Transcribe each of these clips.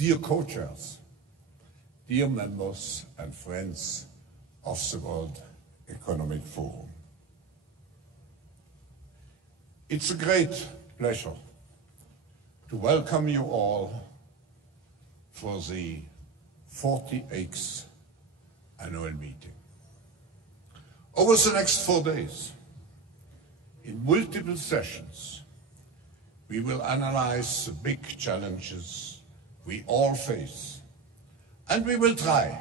dear co-chairs, dear members and friends of the World Economic Forum. It's a great pleasure to welcome you all for the 48th annual meeting. Over the next 4 days, in multiple sessions, we will analyze the big challenges we all face, and we will try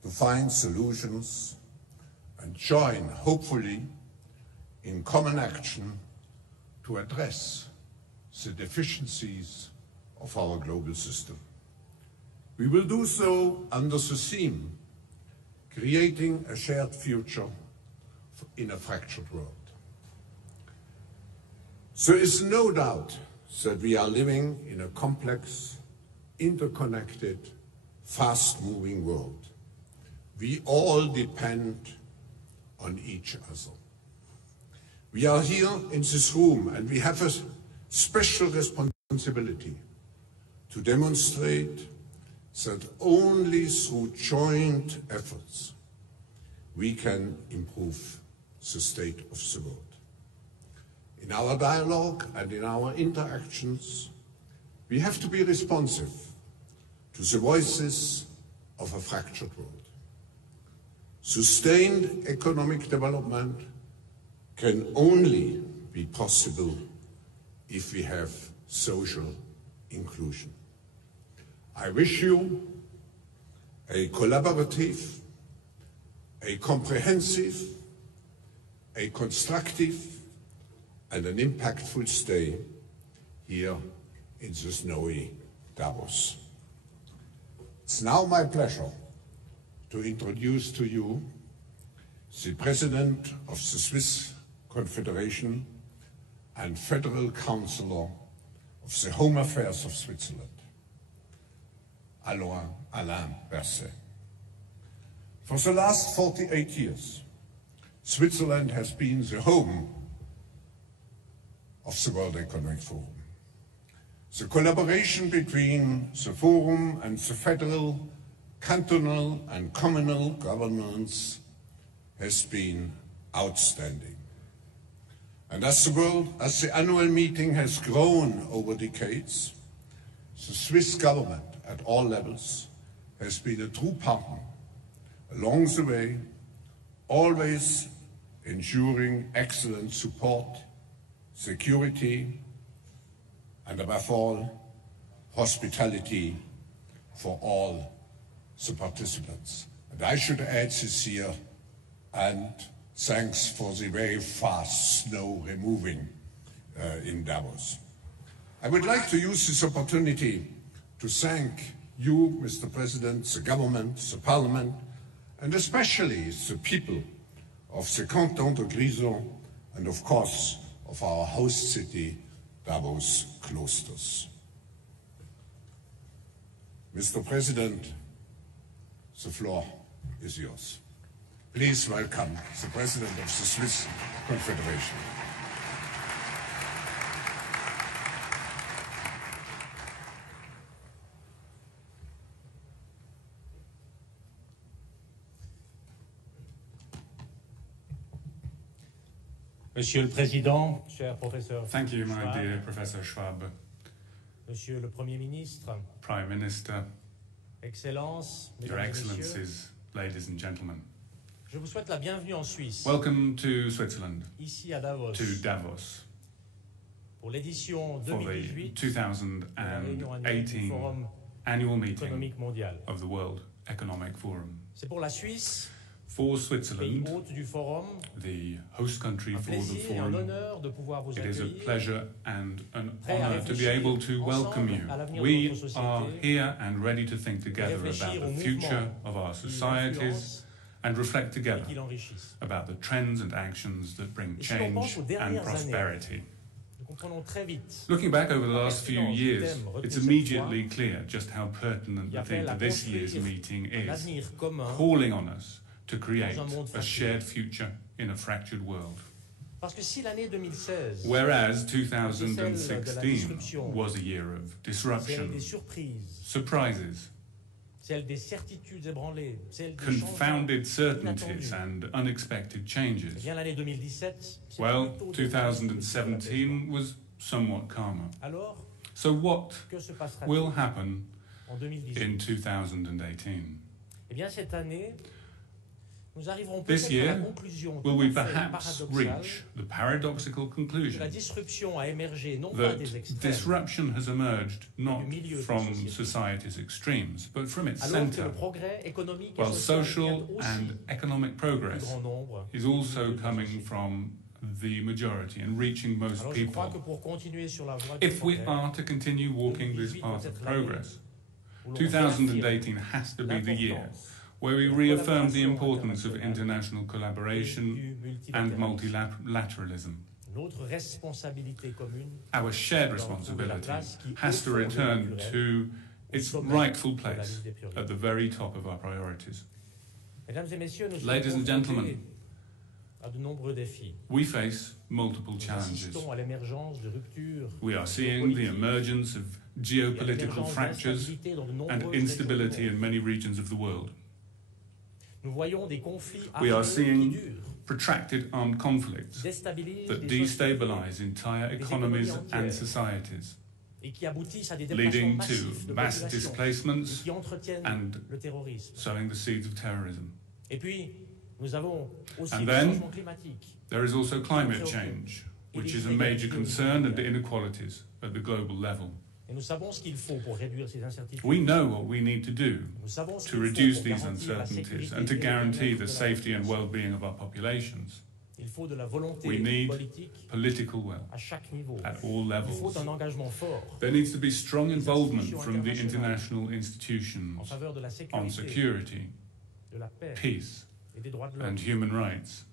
to find solutions and join, hopefully, in common action to address the deficiencies of our global system. We will do so under the theme, creating a shared future in a fractured world. There is no doubt that we are living in a complex, interconnected, fast-moving world. We all depend on each other. We are here in this room and we have a special responsibility to demonstrate that only through joint efforts we can improve the state of the world. In our dialogue and in our interactions, we have to be responsive to the voices of a fractured world. Sustained economic development can only be possible if we have social inclusion. I wish you a collaborative, a comprehensive, a constructive, and an impactful stay here in the snowy Davos. It's now my pleasure to introduce to you the President of the Swiss Confederation and Federal Councillor of the Home Affairs of Switzerland, Alain Berset. For the last 48 years, Switzerland has been the home of the World Economic Forum. The collaboration between the Forum and the federal, cantonal and communal governments has been outstanding. And as the annual meeting has grown over decades, the Swiss government at all levels has been a true partner along the way, always ensuring excellent support, security, and above all, hospitality for all the participants. And I should add this year, and thanks for the very fast snow removing in Davos. I would like to use this opportunity to thank you, Mr. President, the government, the parliament, and especially the people of the Canton de Grisons and of course of our host city, Davos Klosters. Mr. President, the floor is yours. Please welcome the President of the Swiss Confederation. Monsieur le Président, cher professeur Thank you, my Schwab, dear Professor Schwab, Monsieur le Premier ministre, Prime Minister, Excellences, Your Mesdames et Messieurs, Excellencies, ladies and gentlemen. je vous souhaite la bienvenue en Suisse, Welcome to Switzerland, ici à Davos, to Davos, pour l'édition for the 2018 de la réunion annuelle du 2018 Forum annual meeting économique mondial. of the World Economic Forum. C'est pour la Suisse, For pays Switzerland, hôte du Forum, the host country un for the plaisir et un forum, honneur de pouvoir vous it is a accueillir. pleasure and an Prêt à honor to be able to réfléchir welcome you. ensemble à l'avenir de We notre société, are here and ready to think together réfléchir about aux the future mouvements of our qui societies l'influencent and reflect et together qui l'enrichissent. about the trends and actions that bring Et si l'on change pense aux and dernières années, prosperity. nous comprenons très vite Looking back over the la last few pertinence du years, thème retenu it's cette immediately fois, clear just how pertinent qui the theme appelle à for this year's construire meeting un is, avenir commun calling on us to create dans un monde a fracturé. shared future in a fractured world. Parce que si l'année 2016, Whereas 2016 was a year of celle disruption, des surprises, surprises, celle des certitudes ébranlées, celle des changements confounded certainties inattendus, and unexpected eh changes, bien l'année 2017, c'est well, plutôt des phases de l'apaisement. 2017 was somewhat calmer. Alors, So what que se passera will happen en 2018? in 2018? Eh bien cette année, nous arriverons This peut-être à la year, conclusion will tout we à fait perhaps paradoxale reach the paradoxical que la conclusion disruption a émergé non pas that des extrêmes, disruption has emerged not du milieu de la from société, society's extremes, but from its alors que center, le progrès économique et while social social vient aussi and economic du progress grand nombre. is also coming from the majority and reaching most Alors je crois que people. pour continuer sur la voie du If we progrès, are to continue walking this 2018 path doit of être l'année progress, où l'on réaffirme 2018 has to be the year l'importance where we de la reaffirm the collaboration importance of internationale international et collaboration du and multilatéralisme. multilateralism. Notre responsabilité commune Our shared doit retrouver la responsibility place qui, has to au fond, return figurait to au its sommet rightful de la place liste des priorités. at the very top of our priorities. Mesdames et messieurs, nous sommes Ladies and confrontés gentlemen, à de nombreux défis. we face multiple Nous challenges. assistons à l'émergence de ruptures We are seeing the géopolitiques emergence of et à geopolitical l'émergence fractures d'instabilité dans de and nombreuses instability régions. in many regions of the world. Nous voyons des conflits We are armés qui seeing durent, protracted armed conflicts déstabilisent that des sociétés destabilize entire economies and societies, et qui aboutissent à des déplacements leading massifs to de mass population et displacements qui entretiennent and le terrorisme. sowing the seeds of terrorism. Et puis, nous avons aussi And le then, changement climatique. There is also climate change, which is a major concern, and inequalities at the global level. Et nous savons ce qu'il faut pour réduire ces incertitudes. We know what we need to do Nous savons ce to qu'il faut reduce pour these garantir la uncertainties sécurité and to et le guarantee bien-être the de la safety and population. well-being of our populations. Il faut de la volonté We need politique political will à chaque niveau. at all Il levels. faut un engagement fort There needs to be strong involvement institutions from the internationales international en institutions faveur de la on sécurité, security, de la paix peace, et des droits de l'homme. and human rights.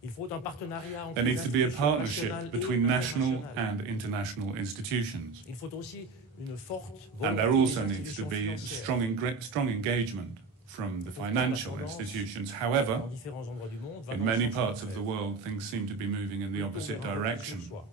Il faut un partenariat entre There les needs to be a institutions partnership nationales et between national internationales. and international institutions. Il faut aussi une forte And volonté there des also needs to institutions be financières strong engagement from the financial institutions. However, dans différents endroits du monde va in dans many le sens parts of the contraire. world, things seem to be moving in the opposite Tournant direction, sur soi,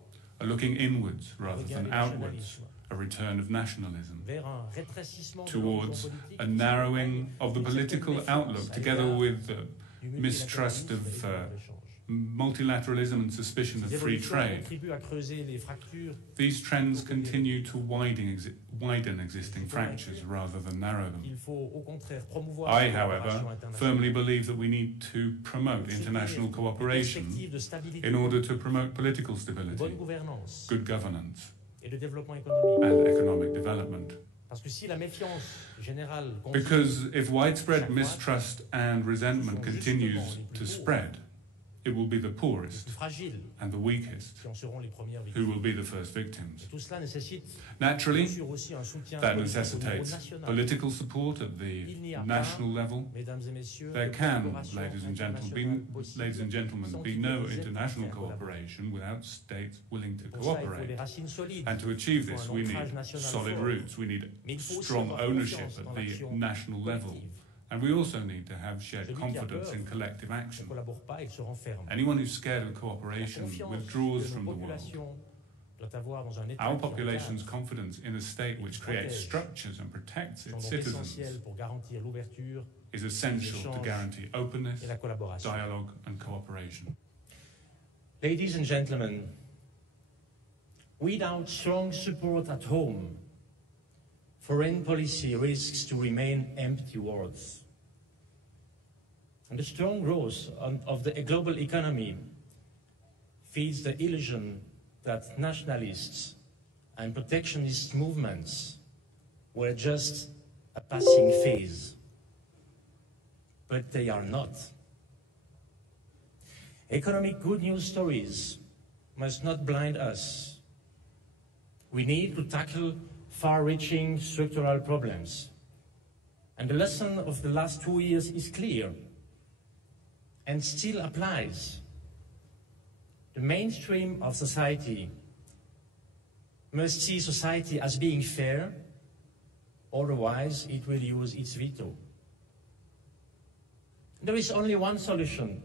looking inwards rather regain than du outwards, nationalisme, a return of nationalism, vers un rétrécissement de towards l'horizon politique a qui narrowing s'accompagne of the d'une certaine political méfiance outlook, à together l'égard with the du mistrust of multilatéralisme et du libre-échange. multilateralism and suspicion of Ces free évolutions trade. contribuent à creuser les fractures. These trends continue to widen existing fractures rather than narrow them. Il faut au contraire promouvoir I, la however, coopération internationale, firmly believe that we need to promote international soutenir cooperation des perspectives de stabilité, in order to promote political de stability, bonne gouvernance good governance, et de développement économique. and economic development. Parce que si la méfiance générale continue, Because if widespread mistrust and resentment continues to spread, it will be the les poorest plus fragiles and the weakest qui en seront les premières who victimes. will be the first victims. Tout cela nécessite Naturally, bien sûr aussi un soutien that politique au niveau necessitates national. political support at the national level. Mesdames et messieurs, There de can, collaboration ladies and internationale possible gentlemen, sans be qu'il no y ait des États international à collaborer. cooperation without states willing to Pour ça, il faut des cooperate. racines solides. And to achieve Il faut this, un we ancrage need national solid fort. roots. We need Mais il faut aussi strong avoir ownership confiance dans at the l'action national level. collective. And we also need to have shared Celui qui a confidence peur in collective Ne action. collabore pas, il se renferme. Anyone who's scared of La cooperation confiance withdraws que from nos the world. populations doivent avoir dans un État Our qui population's encadre confidence in a state which creates structures and protects sont its donc citizens essentiels pour garantir l'ouverture is essential to guarantee openness, et la collaboration. dialogue, and cooperation. Ladies and gentlemen, without strong support at home, foreign policy risks to remain empty words. And the strong growth of the global economy feeds the illusion that nationalists and protectionist movements were just a passing phase. But they are not. Economic good news stories must not blind us. We need to tackle far-reaching structural problems. And the lesson of the last 2 years is clear and still applies. The mainstream of society must see society as being fair, otherwise it will use its veto. There is only one solution: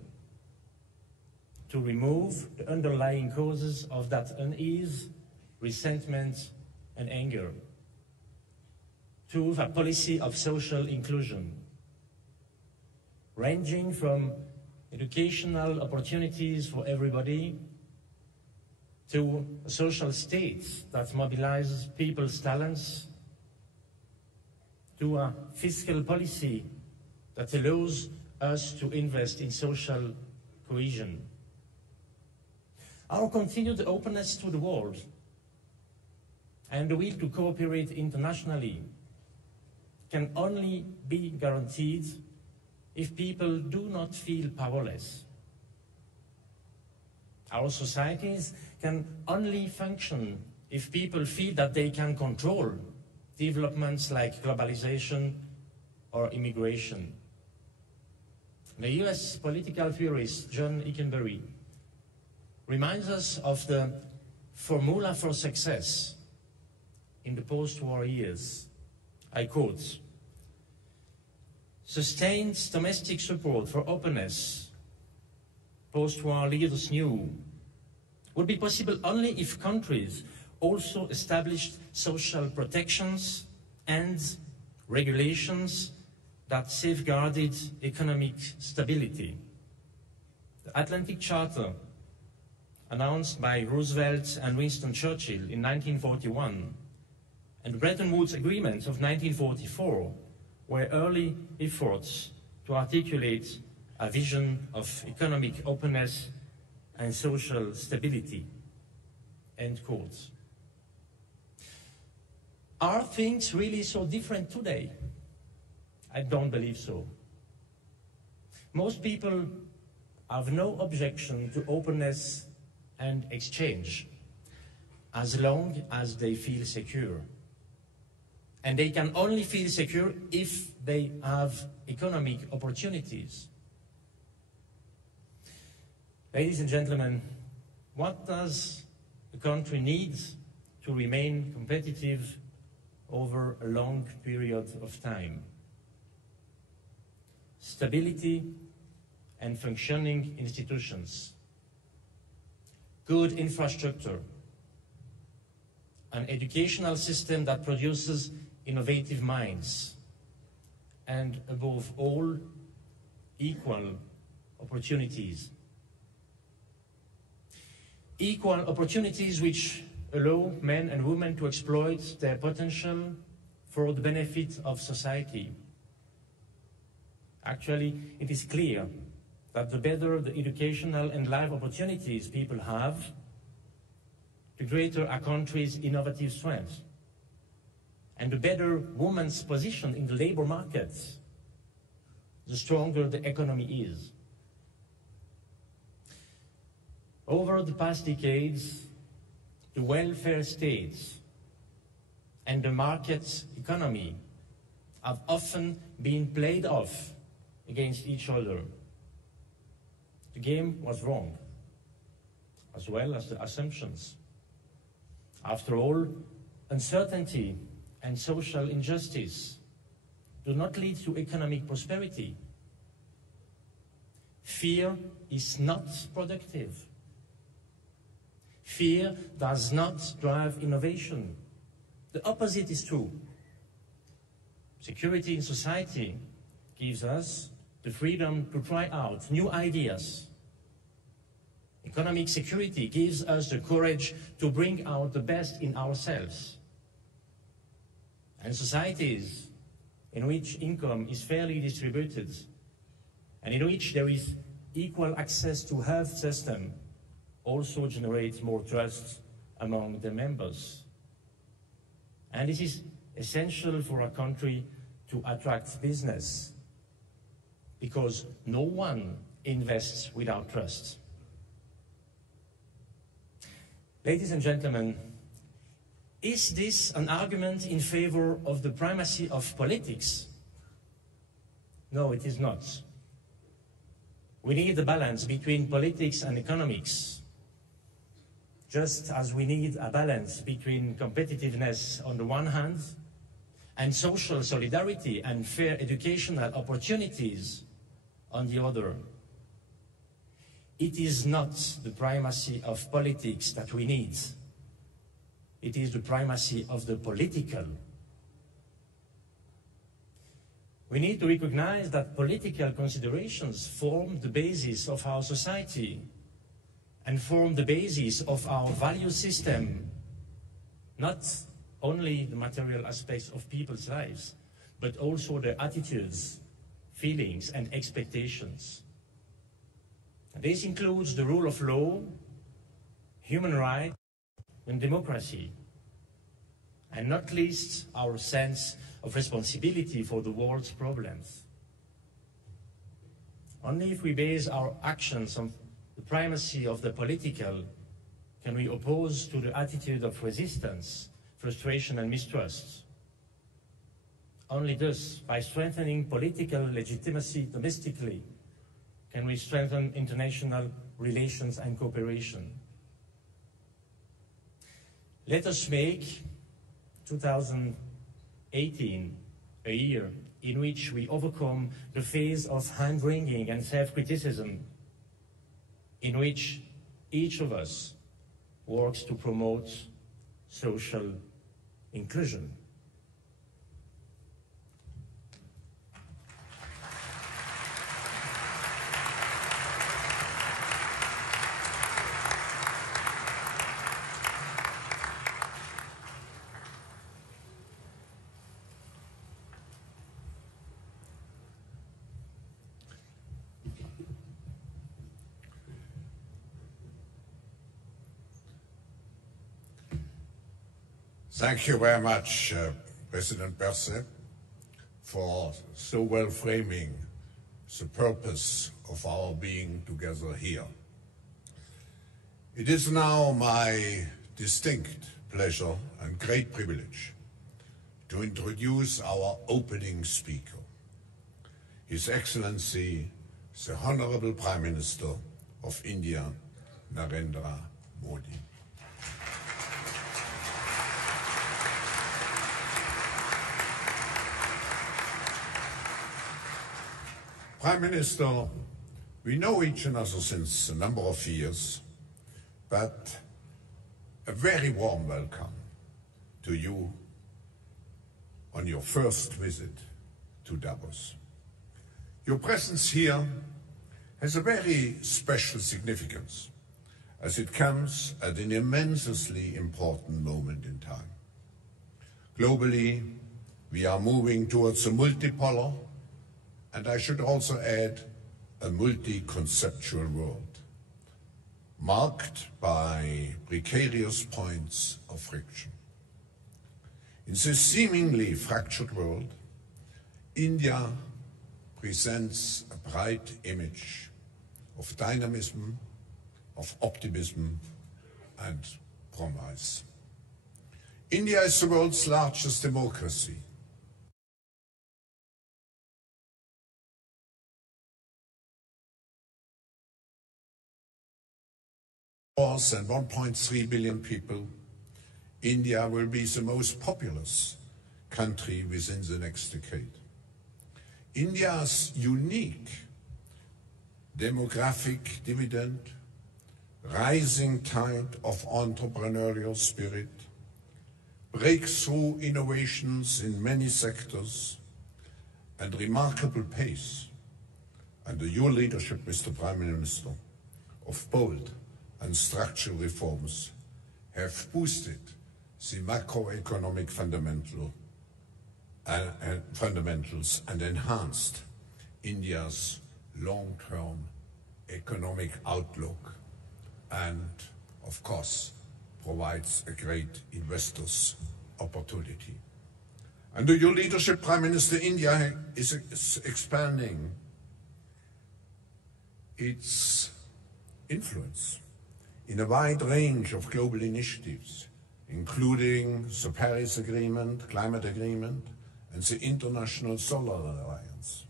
to remove the underlying causes of that unease, resentment, and anger. 2, a policy of social inclusion, ranging from educational opportunities for everybody to a social state that mobilizes people's talents, to a fiscal policy that allows us to invest in social cohesion. Our continued openness to the world and the will to cooperate internationally can only be guaranteed if people do not feel powerless. Our societies can only function if people feel that they can control developments like globalization or immigration. The US political theorist John Hickenberry reminds us of the formula for success in the post-war years. I quote, "Sustained domestic support for openness," post-war leaders knew, would be possible only if countries also established social protections and regulations that safeguarded economic stability. The Atlantic Charter, announced by Roosevelt and Winston Churchill in 1941, and the Bretton Woods Agreement of 1944 were early efforts to articulate a vision of economic openness and social stability. End quote. Are things really so different today? I don't believe so. Most people have no objection to openness and exchange as long as they feel secure. And they can only feel secure if they have economic opportunities. Ladies and gentlemen, what does a country need to remain competitive over a long period of time? Stability and functioning institutions, good infrastructure, an educational system that produces innovative minds, and above all, equal opportunities. Equal opportunities which allow men and women to exploit their potential for the benefit of society. Actually, it is clear that the better the educational and life opportunities people have, the greater a country's innovative strength, and the better women's position in the labor market, the stronger the economy is. Over the past decades, the welfare states and the market economy have often been played off against each other. The game was wrong, as well as the assumptions. After all, uncertainty and social injustice do not lead to economic prosperity. Fear is not productive. Fear does not drive innovation. The opposite is true. Security in society gives us the freedom to try out new ideas. Economic security gives us the courage to bring out the best in ourselves. And societies in which income is fairly distributed and in which there is equal access to health system also generate more trust among the members. And this is essential for a country to attract business, because no one invests without trust. Ladies and gentlemen, is this an argument in favor of the primacy of politics? No, it is not. We need a balance between politics and economics, just as we need a balance between competitiveness on the one hand and social solidarity and fair educational opportunities on the other. it is not the primacy of politics that we need. It is the primacy of the political. We need to recognize that political considerations form the basis of our society and form the basis of our value system, not only the material aspects of people's lives, but also their attitudes, feelings, and expectations. This includes the rule of law, human rights, and democracy, and not least our sense of responsibility for the world's problems. Only if we base our actions on the primacy of the political can we oppose to the attitude of resistance, frustration, and mistrust. Only thus, by strengthening political legitimacy domestically, can we strengthen international relations and cooperation. Let us make 2018 a year in which we overcome the phase of hand-wringing and self-criticism, in which each of us works to promote social inclusion. Thank you very much, President Berset, for so well framing the purpose of our being together here. It is now my distinct pleasure and great privilege to introduce our opening speaker, His Excellency, the Honorable Prime Minister of India, Narendra Modi. Prime Minister, we know each other since a number of years, but a very warm welcome to you on your first visit to Davos. Your presence here has a very special significance, as it comes at an immensely important moment in time. Globally, we are moving towards a multipolar, and I should also add, a multi-conceptual world, marked by precarious points of friction. In this seemingly fractured world, India presents a bright image of dynamism, of optimism, and promise. India is the world's largest democracy. And 1.3 billion people, India will be the most populous country within the next decade. India's unique demographic dividend, rising tide of entrepreneurial spirit, breakthrough innovations in many sectors, and remarkable pace under your leadership, Mr. Prime Minister, of bold and structural reforms have boosted the macroeconomic fundamentals and enhanced India's long-term economic outlook and, of course, provides a great investors' opportunity. Under your leadership, Prime Minister, India is expanding its influence in a wide range of global initiatives, including the Paris Agreement, Climate Agreement, and the International Solar Alliance.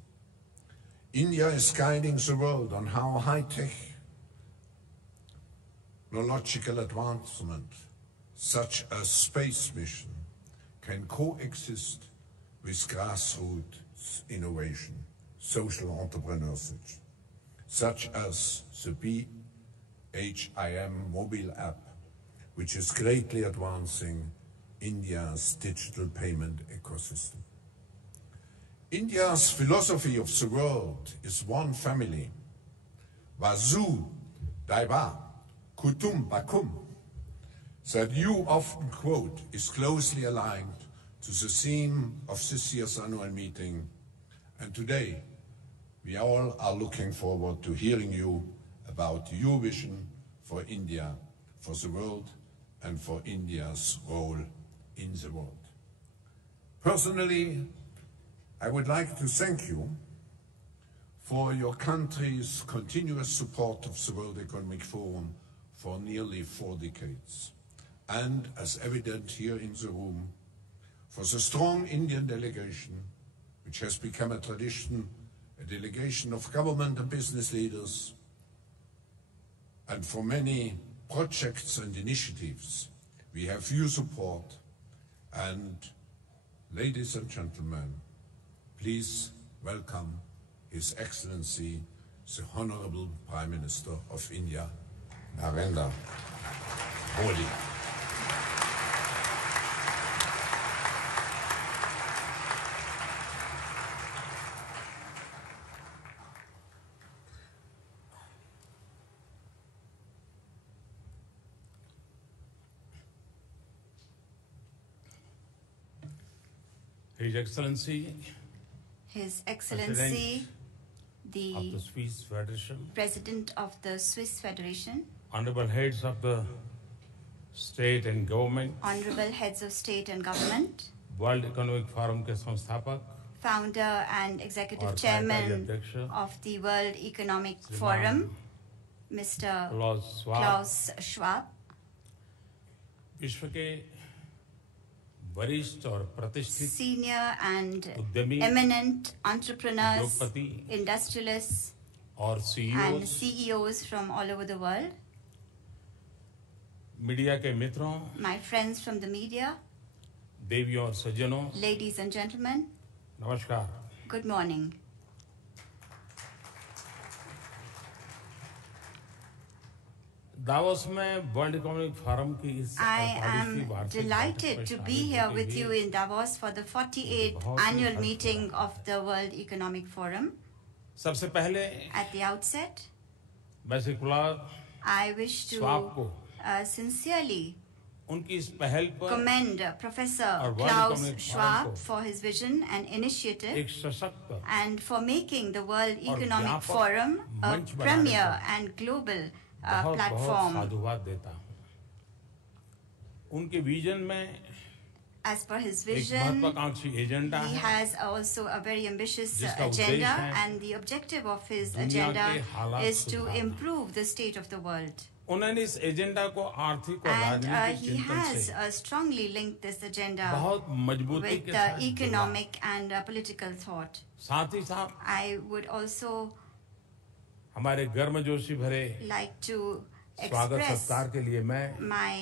India is guiding the world on how high-tech technological advancement, such as space mission, can coexist with grassroots innovation, social entrepreneurship, such as the HIM mobile app, which is greatly advancing India's digital payment ecosystem. India's philosophy of the world is one family. Vasu Daiva Kutum Bakum, that you often quote, is closely aligned to the theme of this year's annual meeting. And today, we all are looking forward to hearing you about your vision for India, for the world, and for India's role in the world. Personally, I would like to thank you for your country's continuous support of the World Economic Forum for nearly 4 decades, and as evident here in the room, for the strong Indian delegation, which has become a tradition, a delegation of government and business leaders, and for many projects and initiatives. We have your support, and ladies and gentlemen, please welcome His Excellency, the Honorable Prime Minister of India, Narendra Modi. His Excellency, His Excellency, of the the Swiss Federation, President of the Swiss Federation, Honorable Heads of the State and Government, Honorable Heads of State and Government, World Economic Forum के संस्थापक, Founder and Executive और Chairman कार्यकारी अध्यक्ष, of the World Economic Forum, Mr. Klaus Schwab, Klaus Schwab, विश्व के वरिष्ठ और प्रतिष्ठित senior and उद्यमी, eminent entrepreneurs, उद्योगपति industrialists, और and CEOs, CEOs from all over the world, media के मित्रों, my friends from the media, देवियों और सज्जनों, ladies and gentlemen, नमस्कार। good morning. दावोस में वर्ल्ड इकोनॉमिक फोरम की इस I 48वीं am वार्षिक delighted बैठक to में be शामिल here होते with you हुए in Davos for the 48th annual meeting of the World Economic Forum. सबसे पहले At the outset, मैं secular I wish to Schwab को sincerely उनकी इस पहल पर commend Professor और World Klaus Economic Forum Schwab को for his vision and initiative एक सशक्त and for making the World और Economic व्यापक Forum a मंच बनाने premier का and global बहुत platform. साधुवाद देता हूँ। उनके विजन में As per his एक vision, महत्वाकांक्षी एजेंडा he है has also a very ambitious जिसका agenda, उद्देश्य है and the objective of his दुनिया agenda के हालात is to सुधारना। improve the state of the world. उन्होंने इस एजेंडा को आर्थिक और And राजनीतिक he चिंतन has से strongly linked this agenda बहुत मजबूती with के साथ जोड़ा। economic and political thought. साथ ही साथ I would also हमारे गर्मजोशी भरे like to स्वागत express सत्कार के लिए मैं my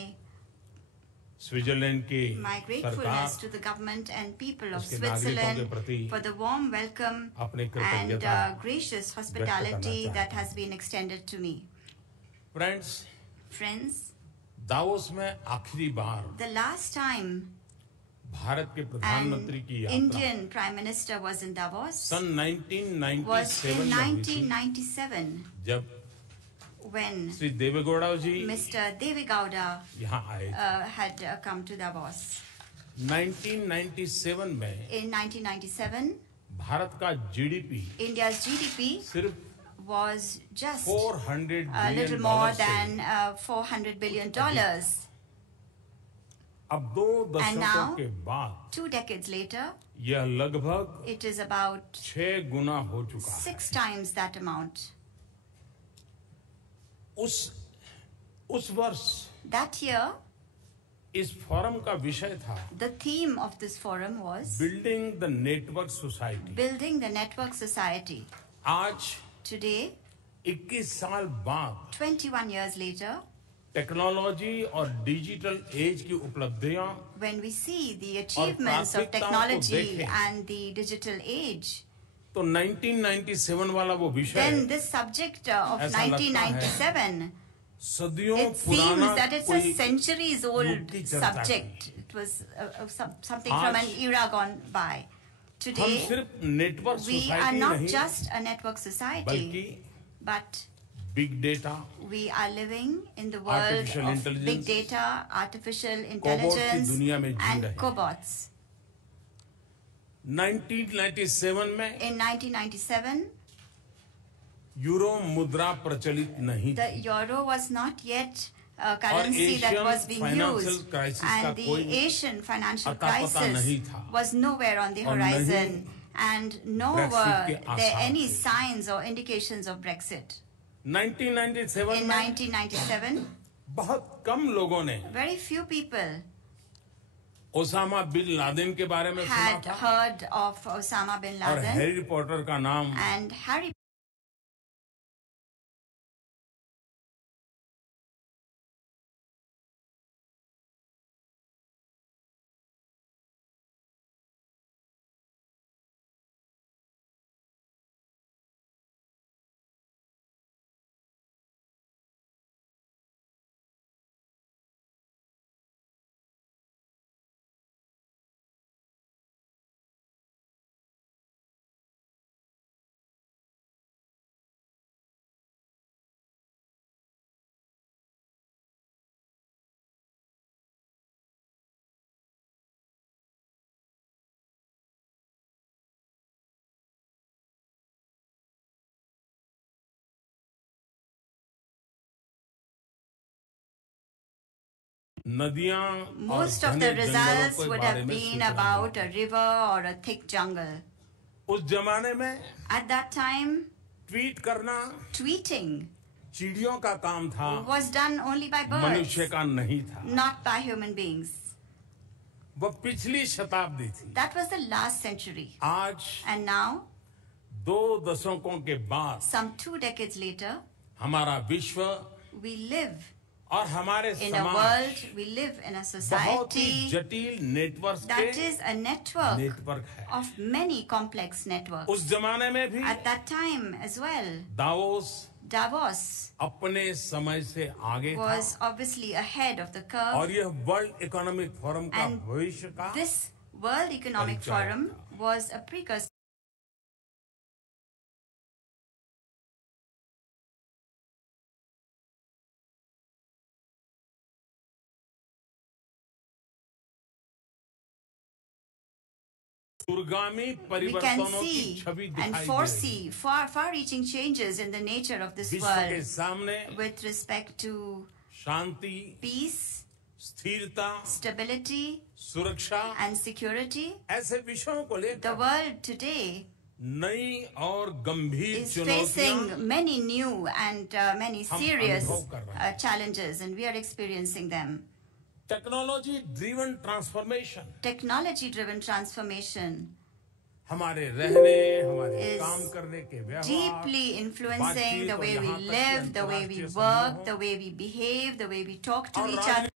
स्विट्जरलैंड की my सरकार gratefulness to the government and people of उसके नागरिकों के Switzerland प्रति for the warm welcome अपनी and कृतज्ञता gracious व्यक्त hospitality करना that चाहता has been extended to me. Friends Friends, Davos में आखिरी बार the last time भारत के an प्रधानमंत्री की यात्रा Indian Prime Minister was in Davos sun was 1997 in में हुई थी 1997 जब when Shri Deve Gowda ji Mr. Devegowda यहाँ आए had come to Davos. 1997 में In 1997, भारत का जीडीपी India's GDP सिर्फ was just 400 a little billion more dollar से than $400 billion. अब 2 दशकों now, के बाद 2 decades later, यह लगभग it is about 6 गुना हो चुका है 6 times that amount. उस वर्ष That year, इस फोरम का विषय था the theme of this forum was building the network society. Building the Network Society. आज Today, 21 साल बाद 21 years later, टेक्नोलॉजी और डिजिटल एज की उपलब्धियां when we see the achievements of प्राथमिकताओं को technology देखें, and the digital age, तो 1997 वाला वो विषय then this subject of ऐसा लगता है 1997 सदियों It पुराना seems that it's a कोई centuries युग old की चर्चा subject. It was something from an आज era gone by. हम Today, सिर्फ network we are society not नहीं just a network बल्कि society, but big data we are living in the world Artificial of big intelligence, data, artificial की intelligence, दुनिया में जी and रहे हैं। cobots. 1997 में In 1997, यूरो मुद्रा प्रचलित नहीं the थी euro was not yet a currency that Asian was being financial used, crisis का and the कोई Asian financial अता पता crisis नहीं था was nowhere on the और horizon, नहीं and nor Brexit were के there आसार any थे। signs or indications of Brexit. 1997 In में 1997, बहुत कम लोगों ने very few people Osama bin Laden के बारे में सुना had था heard of Osama bin और Laden, हैरी पॉटर का नाम and Harry नदियां और most of घने the जंगलों results के would बारे have में been सूचना about milli. a river or a thick jungle. उस जमाने में At that time, ट्वीट करना tweeting चिड़ियों का काम था was done only by birds, मनुष्य का नहीं था not by human beings. वह पिछली शताब्दी थी That was the last century. आज And now, 2 दशकों के बाद some 2 decades later, हमारा विश्व we live और हमारे in a समाज world, we live in a बहुत ही society जटिल नेटवर्क that के is a network नेटवर्क है of many complex networks. उस जमाने में भी At that time as well, Davos Davos अपने समय से आगे था was obviously ahead of the curve, और यह वर्ल्ड इकोनॉमिक फोरम का and भविष्य का this World Economic परिचायक Forum था। was a precursor. दूरगामी We can परिवर्तनों की see छवि and दिखाई दे रही foresee far-reaching changes in the nature of this विश्व के world सामने with respect to Shanti peace, स्थिरता stability, सुरक्षा and security. ऐसे विषयों को The लेकर world today नई और गंभीर is चुनौतियां facing many new and many हम serious अनुभव कर रहे हैं। challenges, and we are experiencing them. Technology driven transformation Technology-driven transformation हमारे रहने हमारे is काम करने के व्यवहार deeply influencing the बातचीत और way we यहाँ तक कि live, the way we अंतर्राष्ट्रीय work, समूहों the way we behave, the way we talk to और each राजनीति other.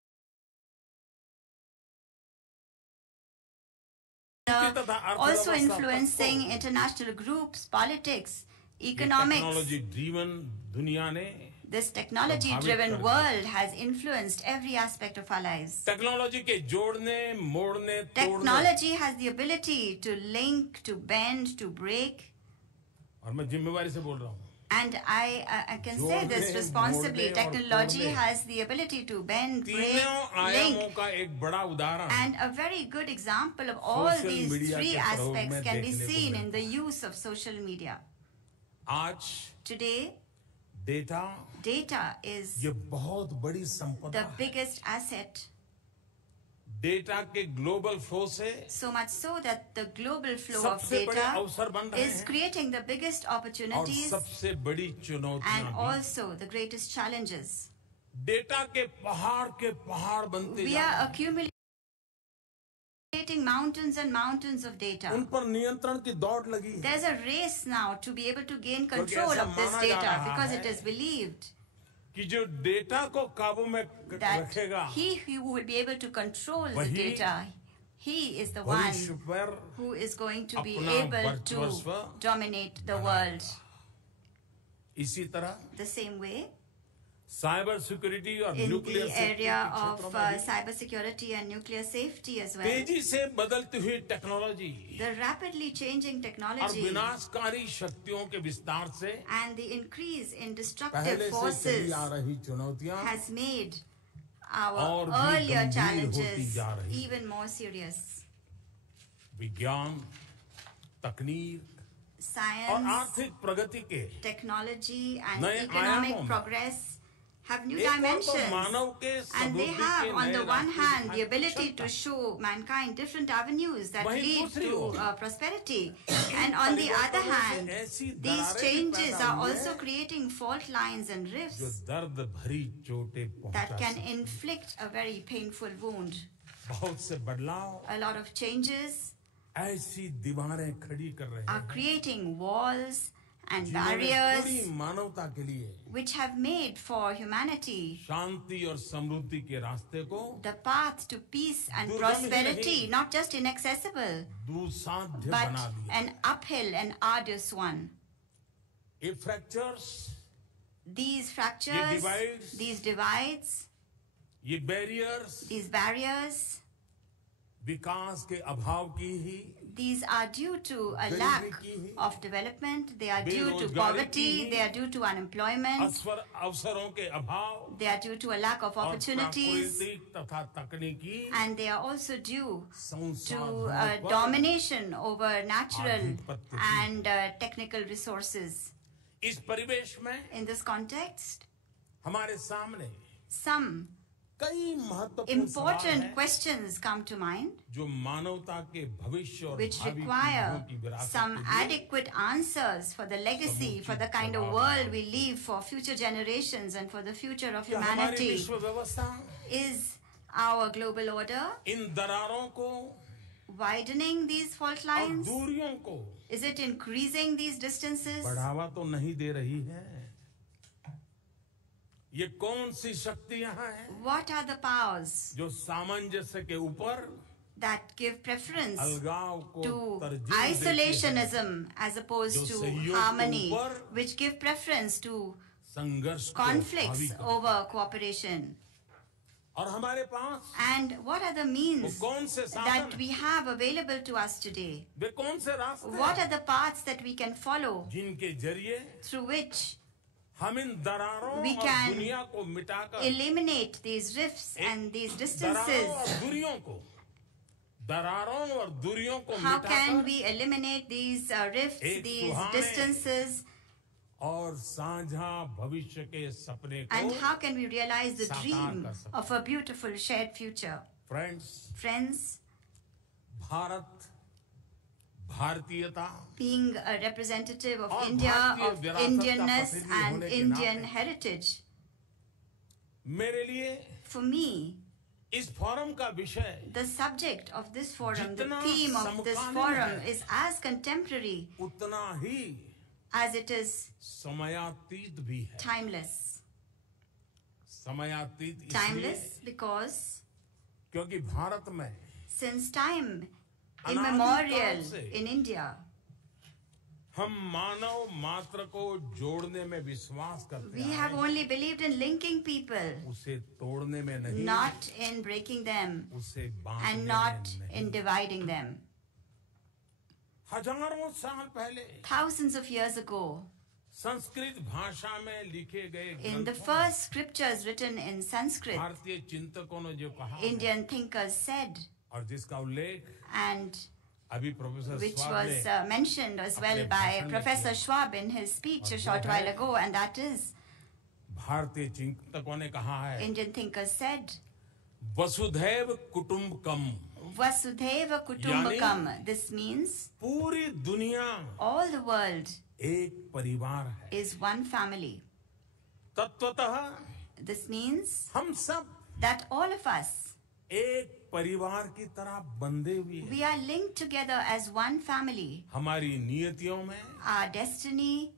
तथा Also अर्थव्यवस्था influencing तक को international groups, politics, ये economics. टेक्नोलॉजी ड्रिवन दुनिया ने This technology-driven प्रभावित कर world has influenced every aspect of our lives. Technology के जोड़ने मोड़ने तोड़ने Technology has the ability to link, to bend, to break. और मैं जिम्मेवारी से बोल रहा हूँ And I can say this जोड़ने, responsibly. मोड़ने और Technology तोड़ने। has the ability to bend, break, तीनों आयामों link. का एक बड़ा उदाहरण And a very good example of all Social these media 3 के प्रयोग aspects में can be देखने को seen in मिलता the use of social media. आज Today, डेटा data is ये बहुत बड़ी संपदा the है biggest asset. डेटा के ग्लोबल फ्लो से So much so that the global flow of सबसे बड़े data अवसर बन रहे is हैं creating the biggest और opportunities सबसे बड़ी and चुनौतियां भी also the greatest challenges. Data के पहाड़ बनते We जा are रहे हैं accumulating mountains and mountains of data. उन पर नियंत्रण की दौड़ लगी है There's a race now to be able to gain क्योंकि control ऐसा of this माना जा data रहा because है it is believed कि जो डेटा को काबू में that रखेगा he who will be able to control the वही data, he is the one भविष्य पर who is going to be अपना able to वर्चस्व dominate the world. इसी तरह The same way, cyber security और in nuclear the safety area के of क्षेत्रों में भी cybersecurity and nuclear safety as well. तेजी से बदलती हुई टेक्नोलॉजी The rapidly changing और technology विनाशकारी शक्तियों के विस्तार से and the increase in destructive पहले से चली forces आ रही चुनौतियां has made our और भी earlier गंभीर होती challenges जा रही हैं। even more serious. विज्ञान, तकनीक और Science, आर्थिक प्रगति के technology and नए economic आयामों में progress have new एक और तो dimensions, मानव के and they समृद्धि have के on नए the one रास्ते hand the दिखाने की ability क्षमता to show mankind different avenues that वहीं lead दूसरी to ore prosperity, and on the other परिवर्तनों से hand ऐसी these दरारें भी changes पैदा are हुई also हैं creating fault lines and जो rifts दर्द भरी चोटें that पहुंचा can सकती हैं। inflict a very painful wound. बहुत से बदलाव A lot of changes ऐसी दीवारें खड़ी कर रहे are हैं creating walls and जिन्होंने पूरी barriers मानवता के लिए which have made for humanity शांति और समृद्धि के रास्ते को the path to peace and दुर्गम ही prosperity नहीं, not just inaccessible दुस्साध्य but बना दिया। an uphill and arduous one. ये fractures, These fractures, divides, these divides, ये बैरियर्स these barriers, विकास के अभाव की ही, these are due to a गरीबी lack की ही, of development, they are due to बेरोजगारी poverty, की ही, they are due to unemployment, अवसरों के अभाव they are due to a lack of और opportunities, प्राकृतिक तथा तकनीकी and they are also due to संसाधनों पर domination over natural आधिपत्य की। and technical resources. इस परिवेश में In this context, हमारे सामने some कई महत्वपूर्ण सवाल important हैं questions come to mind जो मानवता के भविष्य और which भावी require पीढ़ियों की विरासत some के लिए adequate answers for the legacy, for the kind of world we leave for future generations and for the future of क्या हमारी humanity. विश्व व्यवस्था Is our global order इन दरारों को widening these fault और lines? दूरियों को Is it increasing these distances? बढ़ावा तो नहीं दे रही है। ये कौन सी शक्तियां हैं What are the powers जो सामंजस्य के ऊपर that give preference अलगाव को to तरजीह देती हैं, isolationism as opposed जो to सहयोग के harmony, ऊपर which give preference to संघर्ष को conflicts हावी करती over cooperation? हैं। और हमारे पास And what are the means वो कौन से साधन that we have available to us today? वे कौन से रास्ते What हैं are the paths that we can follow जिनके जरिए through which हम इन दरारों we और can दुनिया को मिटाकर eliminate these rifts and these दरारों distances? और दूरियों को दरारों और दूरियों को How can मिटाकर we eliminate these rifts, एक these सुहाने distances, और साझा भविष्य के सपने and को how can we realize the साकार dream कर सकते of a beautiful shared future? Friends Friends, Bharat भारतीयता being a representative of और India, भारतीय of विरासत का Indianness प्रतिनिधि and होने के Indian नाते heritage, मेरे लिए for me, इस फोरम का विषय the subject of this forum, the जितना theme of this समकालीन forum है, is as contemporary उतना ही as it is समयातीत भी है। timeless. समयातीत इसलिए Timeless because क्योंकि भारत में since time अनादिकाल immemorial से in India, हम मानव मात्र को जोड़ने में विश्वास करते we have हैं, only believed in linking people, उसे तोड़ने में नहीं, not in breaking them उसे बांटने and में not नहीं। in dividing them. हजारों साल पहले Thousands of years ago, Sanskrit भाषा में लिखे गए in the ग्रंथों first scriptures written in Sanskrit, भारतीय चिंतकों ने जो कहा Indian thinkers said, और जिसका उल्लेख and अभी प्रोफेसर which स्वाब was ने mentioned as well अपने by भाषण में Professor किया। Schwab in his speech a और short वो while है, ago, and that is, भारतीय चिंतकों ने कहा है Indian thinkers said, वसुधैव कुटुंबकम, Vasudhaiva Kutumbakam. This means पूरी दुनिया all the world एक परिवार है। is one family. तत्वतः This means हम सब that all of us, एक परिवार की तरह बंधे हुए हैं। we are linked together as one family. हमारी नियतियों में Our destiny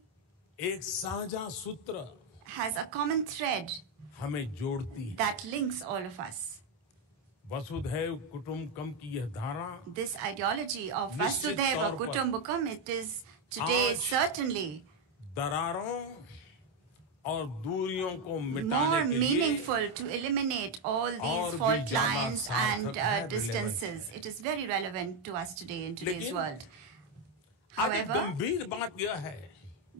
एक साझा सूत्र has a common thread हमें जोड़ती है। that links all of us. वसुधैव कुटुंबकम की यह धारा This ideology of निश्चित Vasudhaiva तौर पर Kutumbakam, it is today आज certainly दरारों और दूरियों को more मिटाने के लिए meaningful to eliminate all और these भी fault ज्यादा lines सार्थक and है, distances. It is very relevant to us today in today's लेकिन world. आगे However, गंभीर बात यह है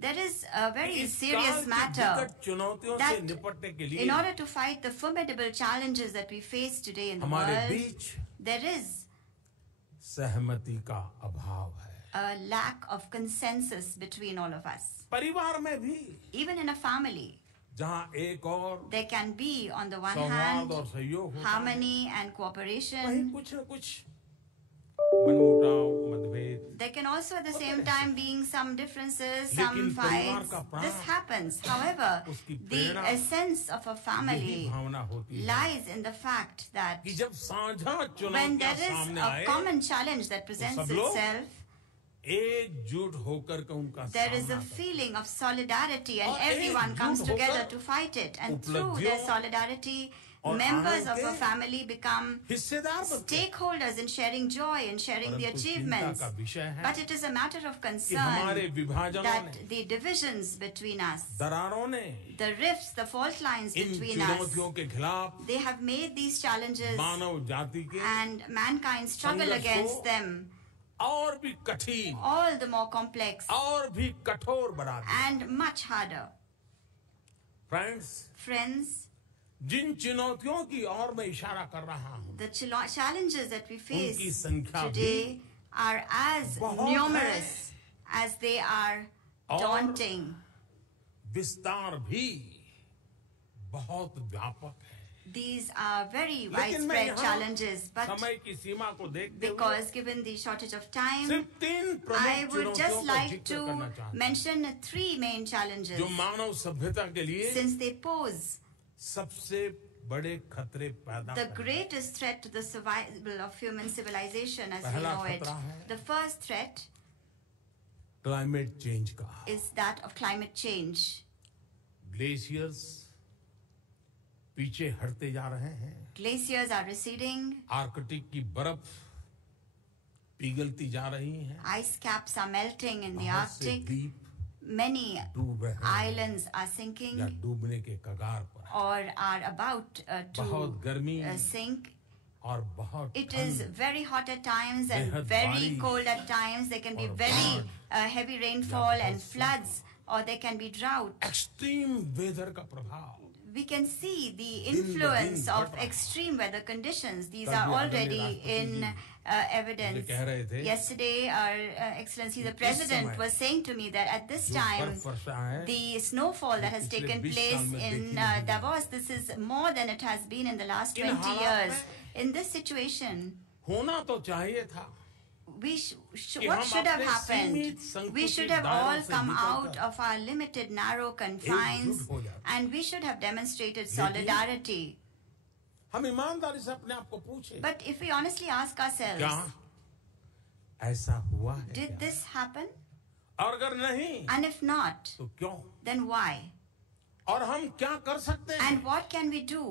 there is a कि very इस काल serious की matter विकट चुनौतियों से that निपटने के in लिए order to fight the formidable challenges that we face today in the हमारे world, बीच there is सहमति का अभाव है। a lack of consensus between all of us. परिवार में भी Even in a family, जहाँ एक और there can be, on the one संवाद hand, और सहयोग होता है, harmony and वहीं cooperation. कुछ न कुछ मनमुटाव मतभेद There can also at the same time being some differences, some लेकिन परिवार fights. का प्राण, This happens. However, उसकी the Prerna essence of a यही family भावना होती है lies in the fact that कि जब साझा when चुनौतियां there is सामने a आए common challenge that presents सब लोग itself, एकजुट होकर के उनका there is a सामना करते feeling of solidarity and और everyone comes एकजुट together होकर to fight it. And through उपलब्धियों their solidarity, और members आनंद of a के family become हिस्सेदार बनते हैं। stakeholders in sharing joy and sharing the परंतु चिंता achievements. का विषय है But it is a matter of कि हमारे concern विभाजनों that ने the divisions between us, दरारों ने the rifts, the fault lines in between us, चुनौतियों के खिलाफ they have made these challenges मानव जाति के and mankind's struggle संघर्ष against को them और भी कठिन all the more complex और भी कठोर बना दिया। and much harder. Friends, Friends, जिन चुनौतियों की ओर मैं इशारा कर रहा हूँ the challenges that we face उनकी संख्या today are as बहुत numerous as they are और daunting. विस्तार भी बहुत व्यापक है। These are very लेकिन मैं widespread यहाँ challenges, but समय की सीमा को देखते हुए because given the shortage of time, सिर्फ 3 I प्रमुख would चुनौतियों just का like जिक्र करना to चाहता हूँ mention 3 main challenges जो मानव सभ्यता के लिए since they pose सबसे बड़े खतरे पैदा the करते हैं। greatest threat to the survival of human civilization as we पहला know it. खतरा है The first threat climate change का। is that of climate change. Glaciers पीछे हटते जा रहे हैं। Glaciers are receding, आर्कटिक की बर्फ पिघलती जा रही है। ice caps are melting in the बहुत से Arctic, द्वीप many डूब रहे हैं islands are sinking या डूबने के कगार पर हैं। or are about बहुत गर्मी to sink. और बहुत It is ठंड very hot at times and बेहद very बारिश cold at times. There can be और very बाढ़ heavy rainfall बहुत and floods, or there can be drought. Extreme weather का प्रभाव We can see the दिन ब दिन influence बढ़ of रहा है। extreme weather conditions. These कल are भी आदरणीय already राष्ट्रपति in जी evidence. मुझे कह रहे थे Yesterday, our Excellency the इस President समय was saying to me that at this जो time, बर्फ वर्षा है the snowfall that has पिछले taken 20 place साल में in देखी नहीं है। Davos, this is more than it has been in the last इन 20 हालात years. में In this situation, होना तो चाहिए था we कि what हम should have अपने happened? सीमित We should संकुचित have all दायरों से come out निकलकर of our limited, narrow confines, एकजुट हो जाते। and we should have demonstrated लेकिन solidarity. हम ईमानदारी से अपने आप को पूछे But if we honestly ask ourselves, क्या ऐसा हुआ है did क्या? this happen? और अगर नहीं And if not, तो क्यों? then why? और हम क्या कर सकते हैं? And what can we do?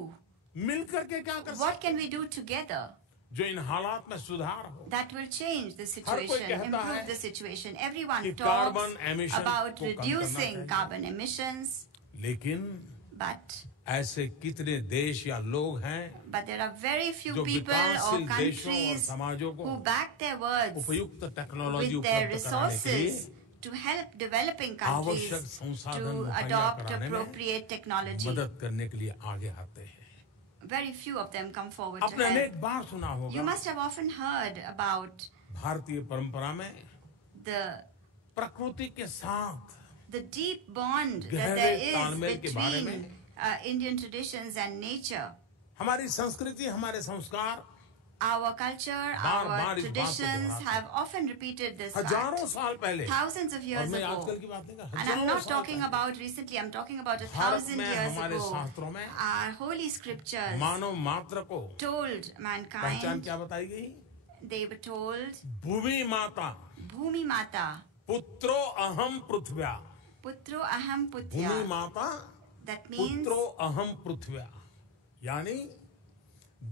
मिलकर के क्या कर What सकते can we do together हैं? जो इन हालात में सुधार हो। that will change the कोई situation, कहता improve है the situation? Everyone कि talks carbon emission about को कम करना reducing चाहिए। carbon emissions, लेकिन but ऐसे कितने देश या लोग हैं there are very few जो people or विकासशील देशों और countries समाजों को who back their words उपयुक्त टेक्नोलॉजी with their उपलब्ध कराने के लिए resources to help developing countries आवश्यक संसाधन to मुहैया adopt कराने में appropriate technology. मदद करने के लिए आगे आते हैं। Very few of them come forward to आपने help. अनेक बार सुना You होगा must have often heard about भारतीय परंपरा में the प्रकृति के साथ the deep bond that गहरे there is तालमेल के बारे between में Indian traditions and nature. हमारी संस्कृति हमारे संस्कार Our culture, बार our बार इस बात को traditions दोहराते have often repeated this हजारों fact. साल पहले Thousands of और years मैं ago. आजकल की बात नहीं कर And I'm हजारों not साल talking पहले about recently, I'm talking about Bharat 1,000 में years हमारे ago. शास्त्रों में Our holy scriptures मानव मात्र को told पहचान mankind, क्या बताई गई? they were told, भूमि माता Bhumi Mata, पुत्रो अहम पृथ्व्या। Putro Aham भूमि Putya. माता That means पुत्रो अहम पृथ्व्या, यानी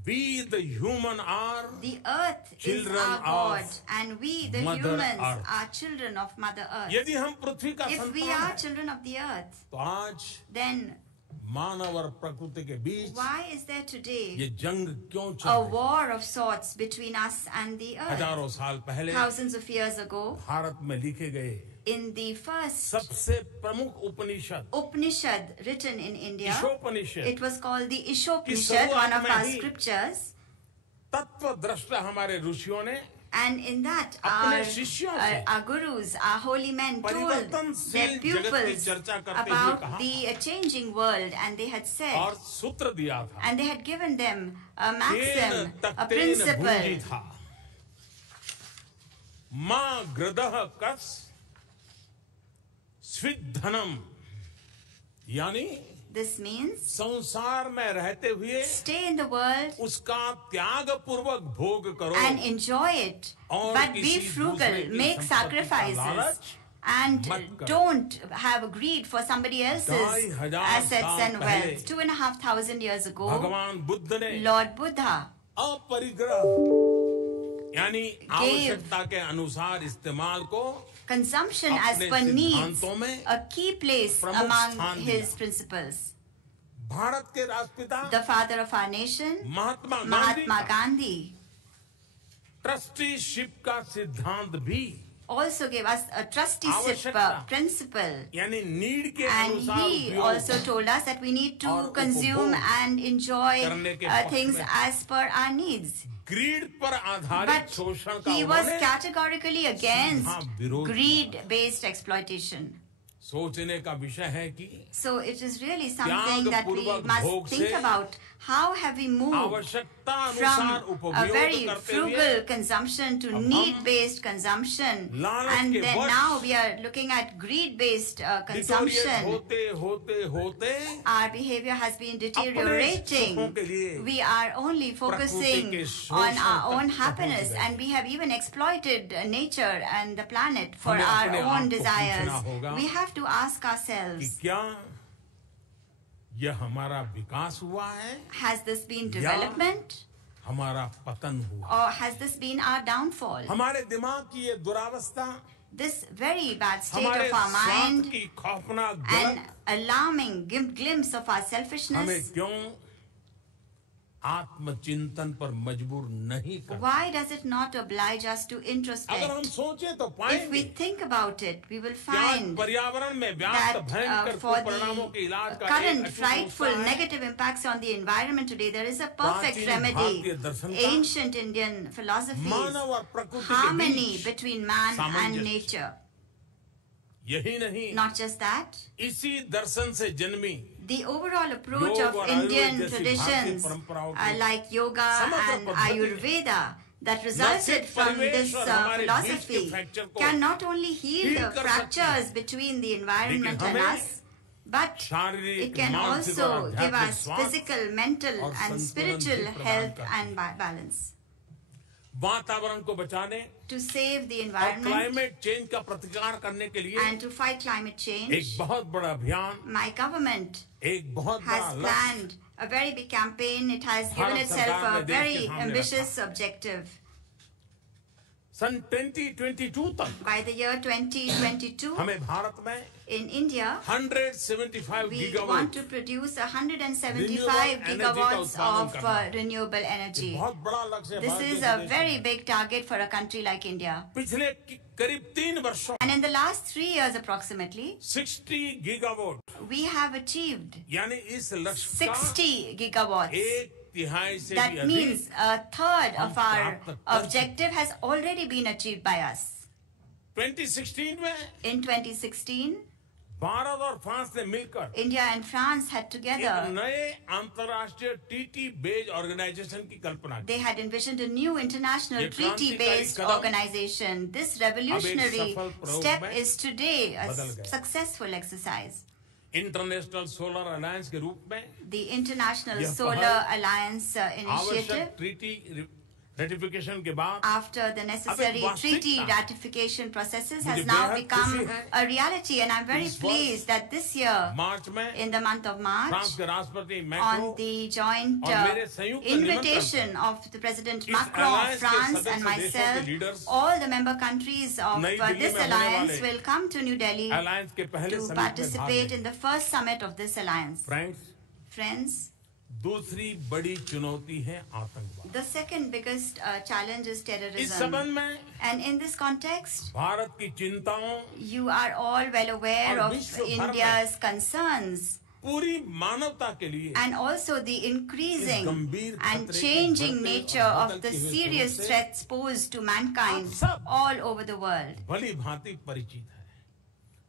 We the human are The earth is children our God, of and we, the Mother humans, Earth. are children of Mother Earth. यदि हम पृथ्वी का If we संतान are हैं, children of the earth, तो आज then मानव और प्रकृति के बीच why is there today ये जंग क्यों चल a रही है? war of sorts between us and the earth? हजारों साल पहले Thousands of years ago, Bharat में लिखे गए in the first सबसे प्रमुख उपनिषद Upanishad written in India, Ishopanishad it was called the इस Ishopanishad, one of शुरुआत our में ही scriptures. तत्वदृष्टा हमारे ऋषियों ने And in that, अपने शिष्यों से our gurus, our holy men told परिवर्तनशील their जगत की pupils चर्चा करते हुए about कहा the changing world, and they had said, और सूत्र दिया था and they had given them a तेन maxim, a तक्तेन भुंजी principle. था माँ गृदः कस स्विद्धनम यानी This means संसार में रहते हुए stay in the world उसका त्याग पूर्वक भोग करो and enjoy it, और but be किसी frugal, दूसरे की make संपत्ति का sacrifices, लालच and मत करो। don't have greed for somebody else's 2500 assets साल and पहले wealth. 2,500 years ago, भगवान बुद्ध ने Lord Buddha अपरिग्रह यानी आवश्यकता के अनुसार इस्तेमाल को consumption as अपने per needs सिद्धांतों में a key place प्रमुख among स्थान his दिया। principles. भारत के राष्ट्रपिता The father of our nation, Mahatma Gandhi Mahatma Gandhi, trusteeship का सिद्धांत भी also gave us a trusteeship आवश्यकता। principle. यानी नीड के And अनुसार he उपयोग also told us that we need to और consume उपभोग and enjoy करने के पक्ष things में। as per our needs. Greed पर आधारित But शोषण का he was उन्होंने categorically against सीधा विरोध किया। greed-based exploitation. सोचने का विषय है कि So it is really something that we त्यागपूर्वक must भोग think से about. How have we moved आवश्यकता अनुसार from a उपयोग very करते frugal हुए consumption to अब हम need-based consumption, लालच and के then वश now we are looking at greed-based deteriorate consumption. होते होते होते Our behavior has been deteriorating. सुखों के लिए We are only focusing के on शोषण our तक own पहुंच happiness, गए। and we have even exploited nature and the planet for हमें our अपने own आप को desires. पूछना होगा We have to ask कि ourselves, क्या यह हमारा विकास हुआ है has this been या development हमारा पतन हुआ or has this been our downfall? हमारे दिमाग की ये दुरावस्था This very bad state हमारे of our स्वार्थ mind की खौफनाक and गलत alarming glimpse of our हमें selfishness, क्यों आत्मचिंतन पर मजबूर नहीं करता why does it not oblige us to अगर हम introspect? सोचे तो If we पाएंगे think about it, we will कि आज find पर्यावरण में व्याप्त that भयंकर for कुपरिणामों के इलाज the का current एक अटूट frightful उत्साह है। negative impacts on the environment today, there is a perfect प्राचीन remedy. भारतीय दर्शन का Ancient Indian philosophies, मानव और प्रकृति के harmony beach between man and सामंजस्य। nature. यही नहीं Not just that, इसी दर्शन से जन्मी the overall approach योग of और Indian आयुर्वेद जैसी traditions, भारतीय परंपराओं की like yoga समग्र and पद्धति Ayurveda, that न resulted सिर्फ from परिवेश this और हमारे बीच के philosophy, फ्रैक्चर को can not only heal heal the कर सकती fractures है, between the environment लेकिन and हमें us, but शारीरिक, it can मानसिक और also give आध्यात्मिक us स्वास्थ्य physical, mental, और and संतुलन spiritual भी प्रदान health करती है। and balance. वातावरण को बचाने To save the और environment क्लाइमेट चेंज का प्रतिकार करने के लिए and to fight climate change, एक बहुत बड़ा अभियान my government एक बहुत has बड़ा लक्ष्य planned a very big campaign. It has given Bharat itself सरकार a ने देश के very सामने ambitious objective. सन 2022 तक By the year 2022, हमें भारत में in India, 175 we want gigawatt to produce 175 Renewable energy gigawatts का उत्पादन of करना। renewable energy. बहुत बड़ा लक्ष्य है This भारतीय is a प्रदेश very में। big target for a country like India. पिछले करीब 3 वर्षों And in the last 3 years approximately, 60 gigawatt we have achieved यानी इस लक्ष्य का 60 gigawatts. एक तिहाई से भी That अधिक means a third हम of our प्राप्त कर objective has already been achieved by us. 2016 में In 2016, भारत और फ्रांस ने मिलकर India and France had एक together, नए अंतर्राष्ट्रीय टीटी बेस्ड ऑर्गेनाइजेशन की कल्पना की they had envisioned a new international ये क्रांतिकारी treaty-based Kadam organization. This revolutionary सफल प्रयोग step में is today a बदल गया। successful exercise. International solar alliance के रूप में The International यह Solar पहल Alliance आवश्यक initiative ट्रीटी रेटिफिकेशन के बाद after the necessary वास्तविकता treaty ratification processes, has मुझे now बेहद become खुशी है a reality. And I'm very इस वर्ष pleased that this year, मार्च में in the month of France March, के राष्ट्रपति on मैक्रो the joint और मेरे संयुक्त invitation निमंत्रण of the President इस Macron of alliance के France सदस्य and देशों के myself, leaders all the member countries of नई दिल्ली this में होने alliance वाले will come to New Delhi alliance के पहले to समिट में भाग participate in लेंगे। the first summit of this alliance. Friends, Friends, दूसरी बड़ी चुनौती है आतंकवाद। the second biggest challenge is इस terrorism. संबंध में And in this context, Bharat की चिंताओं you are all well aware और of विश्व भर में India's concerns पूरी मानवता के लिए and also the increasing इस गंभीर and खतरे के changing बढ़ते nature और of the बदलते हुए serious स्वरूप से threats posed to mankind आप सब all over the world. भली भांति परिचित है।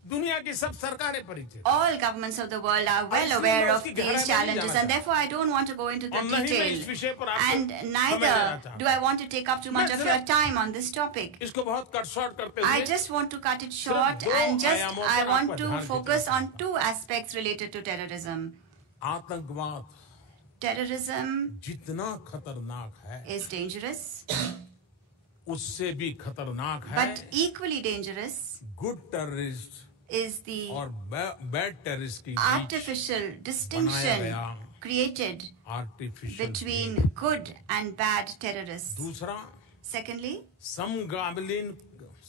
दुनिया की सब सरकारें परिचित हैं। All governments of the world are well इसलिए aware मैं of उसकी these गहराई में नहीं challenges, जाना and therefore I don't want to go into the और नहीं मैं इस detail. विषय पर आपको And समय neither देना चाहता do I want to take up too much of your time on this topic. इसको बहुत कट शॉर्ट करते I हुए just want to cut it short दो and just आयामों I पर want आपका to ध्यान focus खींचना on two aspects related to terrorism. आतंकवाद Terrorism जितना खतरनाक है is dangerous, उससे भी खतरनाक है but equally dangerous good terrorist is the और बैड टेररिस्ट की बीच artificial distinction गया created artificial between good and bad terrorists. दूसरा Secondly,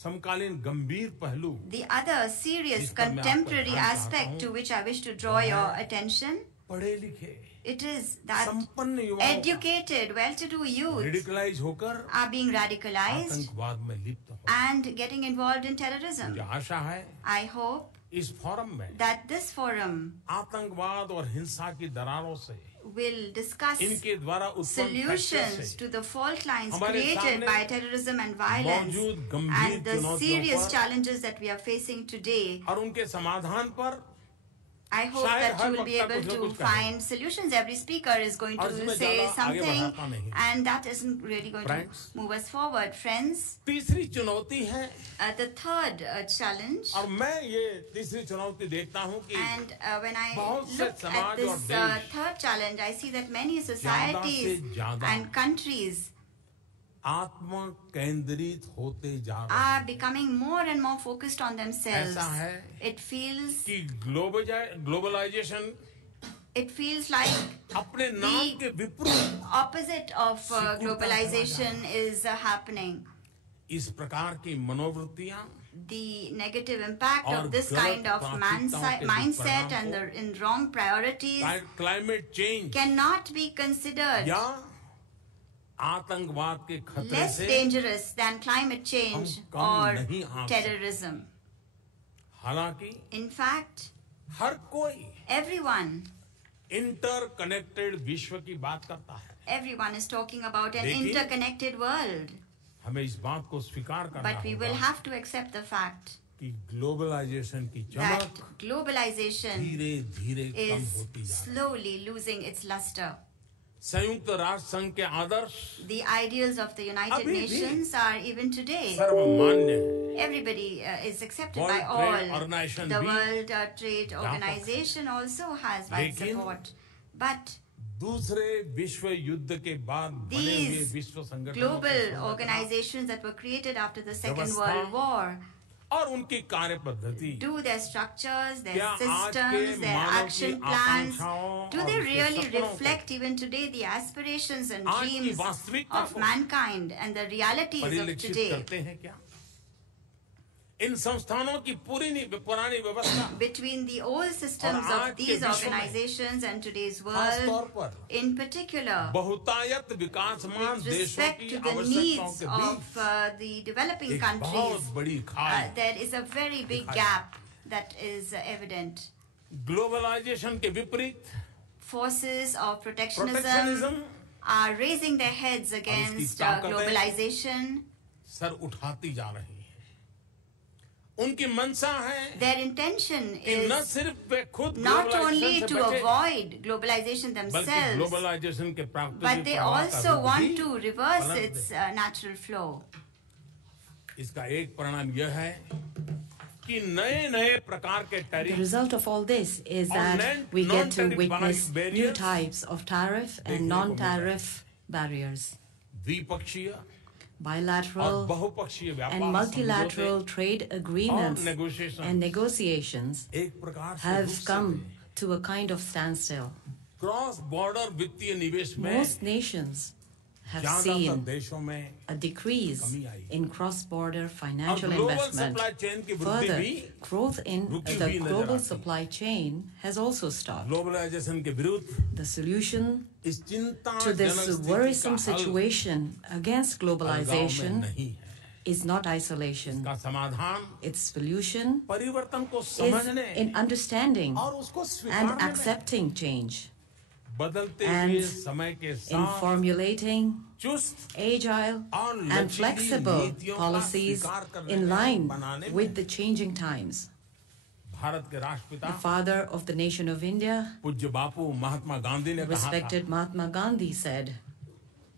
समकालीन गंभीर पहलू the other serious जिस पर मैं आपका contemporary ध्यान चाहता aspect हूं, to which I wish to draw your attention, पढ़े लिखे it is that संपन्न युवाओं educated, well-to-do youth रेडिकलाइज होकर are being radicalized आतंकवाद में लिप्त हो and getting involved in terrorism. मुझे आशा है I hope इस फोरम में that this forum आतंकवाद और हिंसा की दरारों से will discuss इनके द्वारा उत्पन्न फ्रैक्चर solutions से to the fault lines हमारे created सामने by terrorism and violence मौजूद गंभीर and the चुनौतियों serious पर challenges that we are facing today. और उनके समाधान पर I hope शायद that her you will be वक्ता able कुछ न to कुछ कहे। find solutions. Every speaker is going और to इसमें say ज़्यादा आगे something, बढ़ाता नहीं। and that isn't really going Friends, to move us forward. Friends, तीसरी चुनौती है the third challenge, और मैं ये तीसरी चुनौती देखता हूँ कि and when I बहुत से look at समाज this और देश third challenge, I see that many से societies ज़्यादा and countries आत्म केंद्रित होते जा रहे are हैं becoming more and more focused on themselves. ऐसा है It feels कि ग्लोबलाइजेशन like अपने नाम के विपरीत opposite of globalization is happening. इस प्रकार की मनोवृत्तियां The negative impact और of this गलत kind of प्राथमिकताओं के mindset दुष्परिणाम and को in wrong priorities climate change cannot be considered या आतंकवाद के खतरे less से dangerous than climate change हम कम or नहीं आंक terrorism. हालांकि In fact, हर कोई everyone इंटरकनेक्टेड विश्व की बात करता है is talking about an लेकिन interconnected world. हमें इस बात को स्वीकार करना But we will होगा have to accept the fact कि ग्लोबलाइजेशन की that चमक globalization धीरे धीरे कम is होती जा रही है slowly losing its luster. संयुक्त राष्ट्र संघ के आदर्श The ideals of the United अभी भी Nations are even today. सर्वमान्य है Everybody is accepted World by Trade all. Organization The भी World Trade Organization also has wide लेकिन support. But दूसरे विश्व युद्ध के बाद बने हुए these विश्व संगठनों global की संरचना organizations that were created after the Second व्यवस्था World War और उनकी कार्य पद्धति do their structures, their क्या आज के systems, their मानव की action plans, आकांक्षाओं do और they उसके really सपनों को reflect even today the aspirations and आज की dreams वास्तविकता of को mankind and the realities of परिलक्षित today? करते हैं क्या इन संस्थानों की पुरानी व्यवस्था Between the old systems और आज of के these विश्व में organizations and today's खास तौर world, पर in particular, बहुतायत विकासमान with देशों respect की to the आवश्यकताओं needs के of बीच the developing एक बहुत countries, बड़ी खाई there is a very big दिखाई। gap that is evident. Globalization के विपरीत Forces of protectionism protectionism are raising their heads against ताकतें globalization. सर उठाती जा रही है उनकी मंशा है Their intention कि न is सिर्फ वे खुद not ग्लोबलाइजेशन only से to बचे avoid globalization बल्कि themselves, ग्लोबलाइजेशन के but प्राकृतिक they प्रवाह का also रूप want भी to reverse पलट its दे। natural flow. इसका एक परिणाम यह है कि नए प्रकार के The tariff result of all this is that we get to witness new types of tariff and non-tariff barriers. द्विपक्षीय और Bilateral बहुपक्षीय and व्यापार multilateral trade agreements negotiations and negotiations एक प्रकार से have रुक से come गए। to a kind of standstill. Cross border वित्तीय निवेश में Most nations have ज्यादातर seen देशों में a decrease कमी आई। in cross-border financial और global investment. supply chain की वृद्धि Further, भी growth in रुकी the हुई नजर global आती है। supply chain has also stopped. Globalization के विरुद्ध The solution इस चिंताजनक to this स्थिति worrisome का हल situation against अलगाव में globalization नहीं है। is not isolation. इसका समाधान Its solution परिवर्तन को is समझने in understanding और उसको and स्वीकारने में accepting change, बदलते and हुए समय के in साथ formulating चुस्त agile और and लचीली flexible नीतियों का policies स्वीकार करने in में, line बनाने में with the changing times. Bharat के राष्ट्रपिता The father of the nation of India, पूज्य बापू महात्मा गांधी ने कहा था, respected Mahatma Gandhi, said,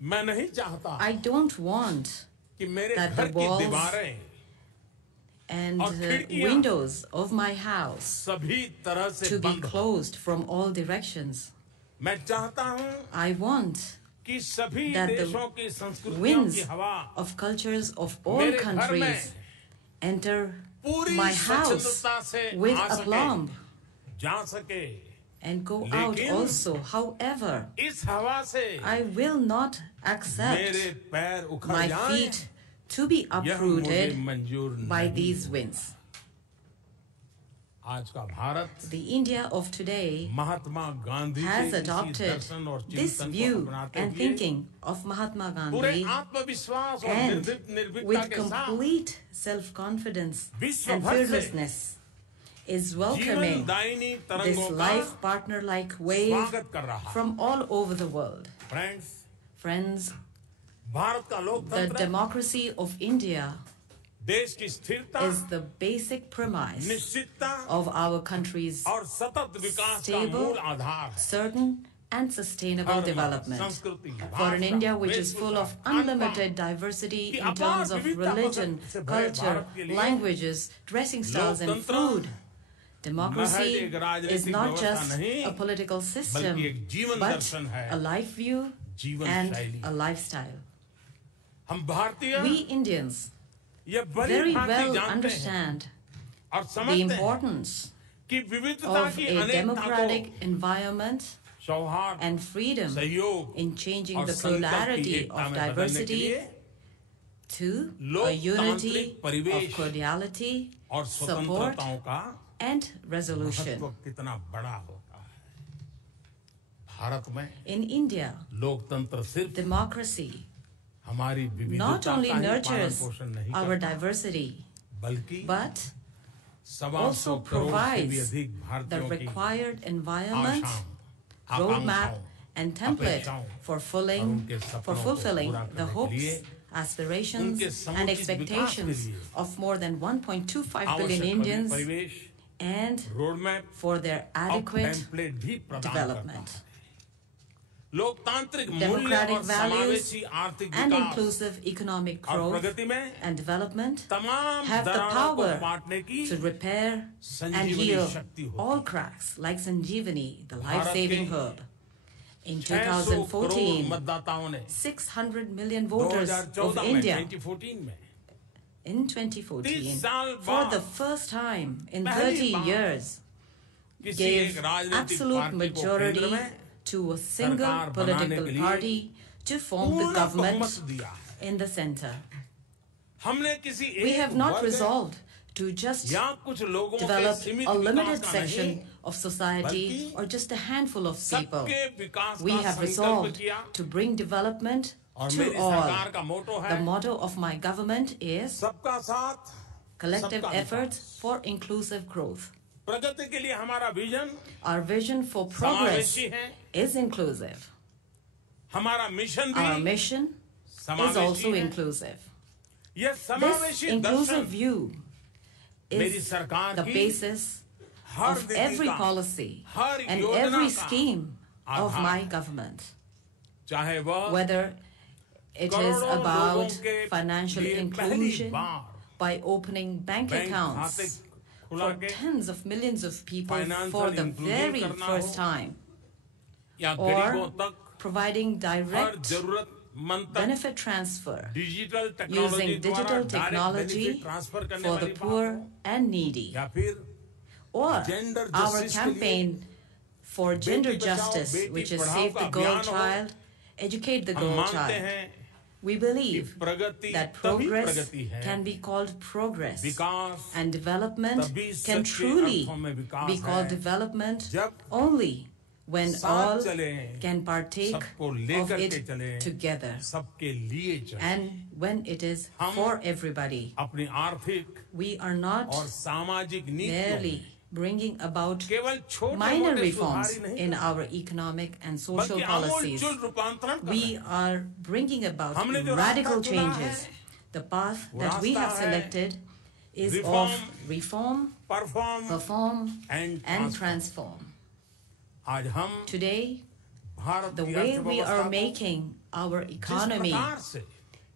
मैं नहीं चाहता I don't want कि मेरे that घर the की walls दीवारें and और खिड़कियां windows of my house सभी तरह से to be बंद हो। closed from all directions. मैं चाहता हूं I want कि सभी that देशों the की संस्कृतियों winds की हवा of cultures of all मेरे घर countries में enter पूरी my house स्वच्छंदता से with आ सके, aplomb जा सके। and go out लेकिन also. However, इस हवा से I will not accept मेरे पैर उखड़ my जाएं, feet to be यह मुझे uprooted मंजूर by नहीं। these winds. आज का Bharat The India of today Mahatma Gandhi has के इसी adopted दर्शन और this चिंतन को view अपनाते and हुए thinking of Mahatma पूरे Gandhi आत्मविश्वास और and निर्भीकता with के साथ complete self-confidence विश्व and भर से fearlessness is welcoming जीवनदायिनी this तरंगों का life partner-like wave स्वागत कर रहा है। from all over the world. Friends, Friends, Bharat का the लोकतंत्र democracy of India देश की स्थिरता, is the basic premise निश्चितता of our country's और सतत विकास का stable, मूल आधार है। certain and sustainable धर्म, development. संस्कृति, For an भाषा, India which is full of वेशभूषा, unlimited diversity की in अपार terms of विविधता religion, से भरे culture, भारत के लिए languages, dressing styles and लोकतंत्र food, democracy महज एक राजनीतिक is not व्यवस्था just नहीं, a political system, बल्कि एक जीवन but दर्शन है, a life view जीवन and शैली। a lifestyle. हम भारतीय We Indians ये बड़ी very भांति well जानते हैं understand और the समझते हैं importance कि विविधता of की a अनेकता democratic को environment सौहार्द, and freedom सहयोग in changing और the संकल्प की plurality एकता of में बदलने के diversity लिए to a लोकतांत्रिक unity परिवेश of cordiality, और support, स्वतंत्रताओं का and resolution. महत्व कितना बड़ा होता है। भारत में In India, लोकतंत्र सिर्फ democracy हमारी not विविधता only का ही पालन nurtures पोषण नहीं our करता, diversity, बल्कि but 125 also करोड़ से भी provides अधिक the भारतीयों की required environment, आशाओं, roadmap, आकांक्षाओं, and template अपेक्षाओं for और उनके सपनों को fulfilling पूरा the करने के hopes, लिए aspirations, उनके and समुचित विकास के expectations लिए of more than 1.25 आवश्यक billion Indians परिवेश, and रोडमैप for their और adequate टेम्पलेट भी प्रदान करता development. है। लोकतांत्रिक मूल्य Democratic और values समावेशी आर्थिक and विकास inclusive economic और growth प्रगति में and development तमाम have the दरारों को power बांटने की to repair and Sanjeevani heal शक्ति होती all है। cracks like Sanjeevani, the Bharat life-saving के herb. In 600 करोड़ 2014, मतदाताओं ने 600 million voters of 2014 में India 2014 में in 2014, 30 साल for बाद the first time in पहली 30 बार years, किसी gave एक राजनीतिक absolute पार्टी को केंद्र majority में to a single सरकार बनाने political के लिए party to form the पूर्ण government बहुमत दिया है। in the center. हमने किसी We एक have not वर्ग resolved to just या कुछ लोगों के develop सीमित a विकास limited का section नहीं, of society बल्कि or just a handful of people. सबके विकास We का have संकल्प resolved किया to bring development और to मेरी all. सरकार का मोटो है The motto of my government is सबका साथ collective सबका efforts Vikas. for inclusive growth. प्रगति के लिए हमारा vision Our vision for progress समावेशी है, is inclusive. हमारा मिशन Our भी mission is समावेशी also है। inclusive. यह This समावेशी inclusive दर्शन view मेरी is सरकार the की basis हर of नीति every का, policy हर and योजना every का scheme of आधार my है। government. चाहे वह Whether it is करोड़ों about लोगों के financial लिए पहली inclusion bar by opening bank bank accounts खाते खुला for के tens of millions of people financial for the inclusion very करना first हो, time, या गरीबों or तक providing हर direct जरूरत benefit transfer digital technology using द्वारा digital direct technology benefit transfer करने for the वाली बात poor हो, and needy, या फिर or Gender our justice के campaign for gender Beti Bachao, justice, बेटी which is पढ़ाओ Save का the Girl अभियान हो, Child, Educate the हम Girl मानते Child. हैं We कि believe प्रगति that तभी progress प्रगति है, can be called progress, Vikas and development तभी can सच्चे truly अर्थों में विकास be called है, development जब only when साथ all चलें, can partake सबको of लेकर के it चलें, together, सबके लिए चलें, and when it is हम for everybody. अपनी आर्थिक We are not और सामाजिक नीतियों merely में bringing about केवल छोटे minor मोटे reforms सुधार ही नहीं in our economic and social बल्कि policies. आमूल रूपांतरण कर रहे We हैं। are bringing about हमने जो radical रास्ता चुना changes. है, The path वो that we रास्ता have है selected is reform, of reform, perform perform, and and transform. आज हम Today, भारत the की way we अर्थव्यवस्था are को making our जिस economy प्रकार से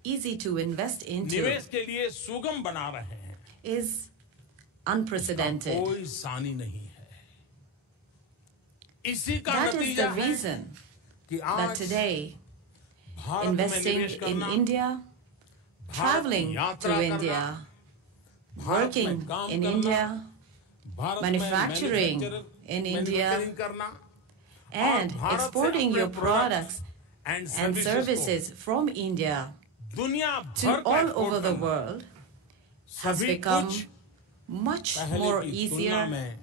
easy to invest into निवेश के लिए सुगम बना रहे हैं, is unprecedented. कोई सानी नहीं है। इसी का That is नतीजा the है reason कि that आज today भारत में investing निवेश in करना, India, traveling यात्रा to करना, India, भारत में working काम in करना, India, भारत में manufacturing in India, manufacturing करना, and और भारत से exporting अपने your products and and services services from India को दुनिया to भर को all export over the करना, world has सभी become कुछ much पहले more की तुलना easier में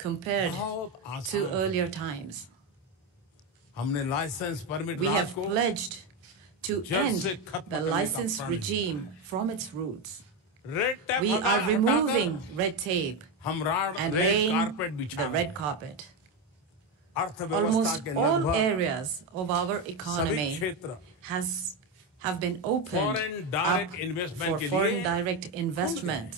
compared बहुत to आसान। earlier times. हमने licence permit We raj have को pledged to जड़ end से खत्म the करने का license प्रण लिया regime from its roots. Red tap We are removing red tape हम and रेड laying कारपेट बिछा the रहे red हैं। carpet. अर्थव्यवस्था Almost के all लगभग areas of our सभी economy क्षेत्र have been opened Foreign up direct investment for के foreign लिए direct investment.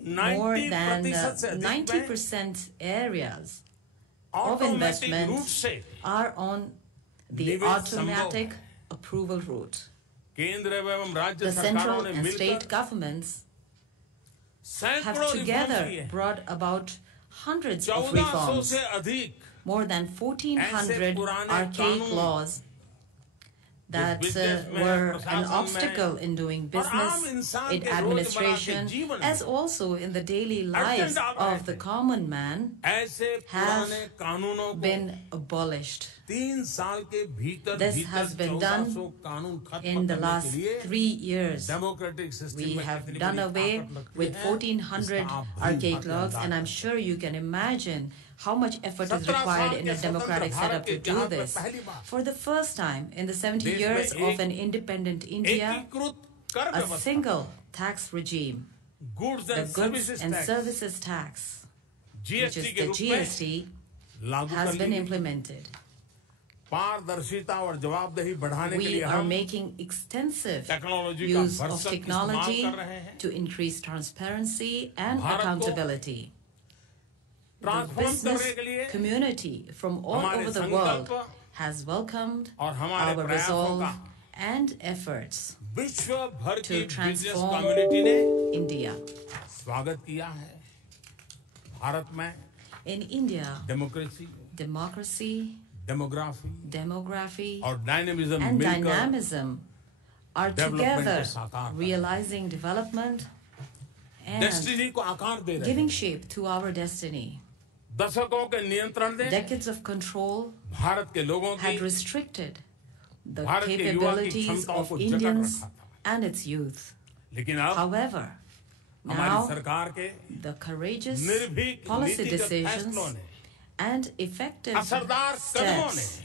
More 90% than से अधिक bank 90% areas of automatic investment route से are on the निवेश automatic संभव approval route. केंद्र एवं राज्य The सरकारों central ने and state मिलकर governments सैकड़ों have रिफॉर्म together किए हैं। brought about hundreds of 1400 reforms. से अधिक More than 1,400 पुराने archaic कानून laws that business में, were an प्रशासन obstacle में, in doing और आम business, इंसान in के रोजमर्रा के administration, जीवन में as also in the daily lives डाल रहे of the थे। common man, ऐसे have पुराने कानूनों को been abolished. 3 साल के भीतर This भीतर has been done 1400 कानून खत्म in the करने last के लिए 3 years. डेमोक्रेटिक सिस्टम We में have कितनी done बड़ी away ताकत लगती with है, 1,400 इसका आप archaic भली laws, भांति and I'm अंदाजा sure you can imagine how much effort is 17 required साल in के a democratic स्वतंत्र setup भारत to के do इतिहास में this. पहली बार For the first time in the 70 देश में years of एक an independent India, एकीकृत कर a व्यवस्था single tax regime, goods the and goods services and tax services tax, which GST is के the रूप में GST, लागू has कर been ली implemented. पारदर्शिता और जवाबदेही बढ़ाने के We लिए are हम making extensive टेक्नोलॉजी का use of भरसक इस्तेमाल technology कर रहे हैं to increase transparency and Bharat को accountability. The ट्रांसफॉर्म business करने के लिए community from all हमारे over the संकल्प world has welcomed और हमारे our प्रयासों resolve का and efforts विश्व भर to की बिजनेस transform कम्युनिटी ने India. स्वागत किया है भारत में In India, democracy democracy, demography demography, और डायनेमिज्म and मिलकर dynamism are Development together को साकार कर realizing development and डेस्टिनी को आकार दे रहे giving हैं shape to our destiny. दशकों के नियंत्रण ने Decades of control भारत के लोगों had की restricted the भारत के युवा की capabilities क्षमताओं of को जकड़ Indians रखा था and its youth. लेकिन अब However, हमारी now सरकार के the courageous निर्भीक policy नीतिगत decisions फैसलों ने and effective असरदार कदमों ने steps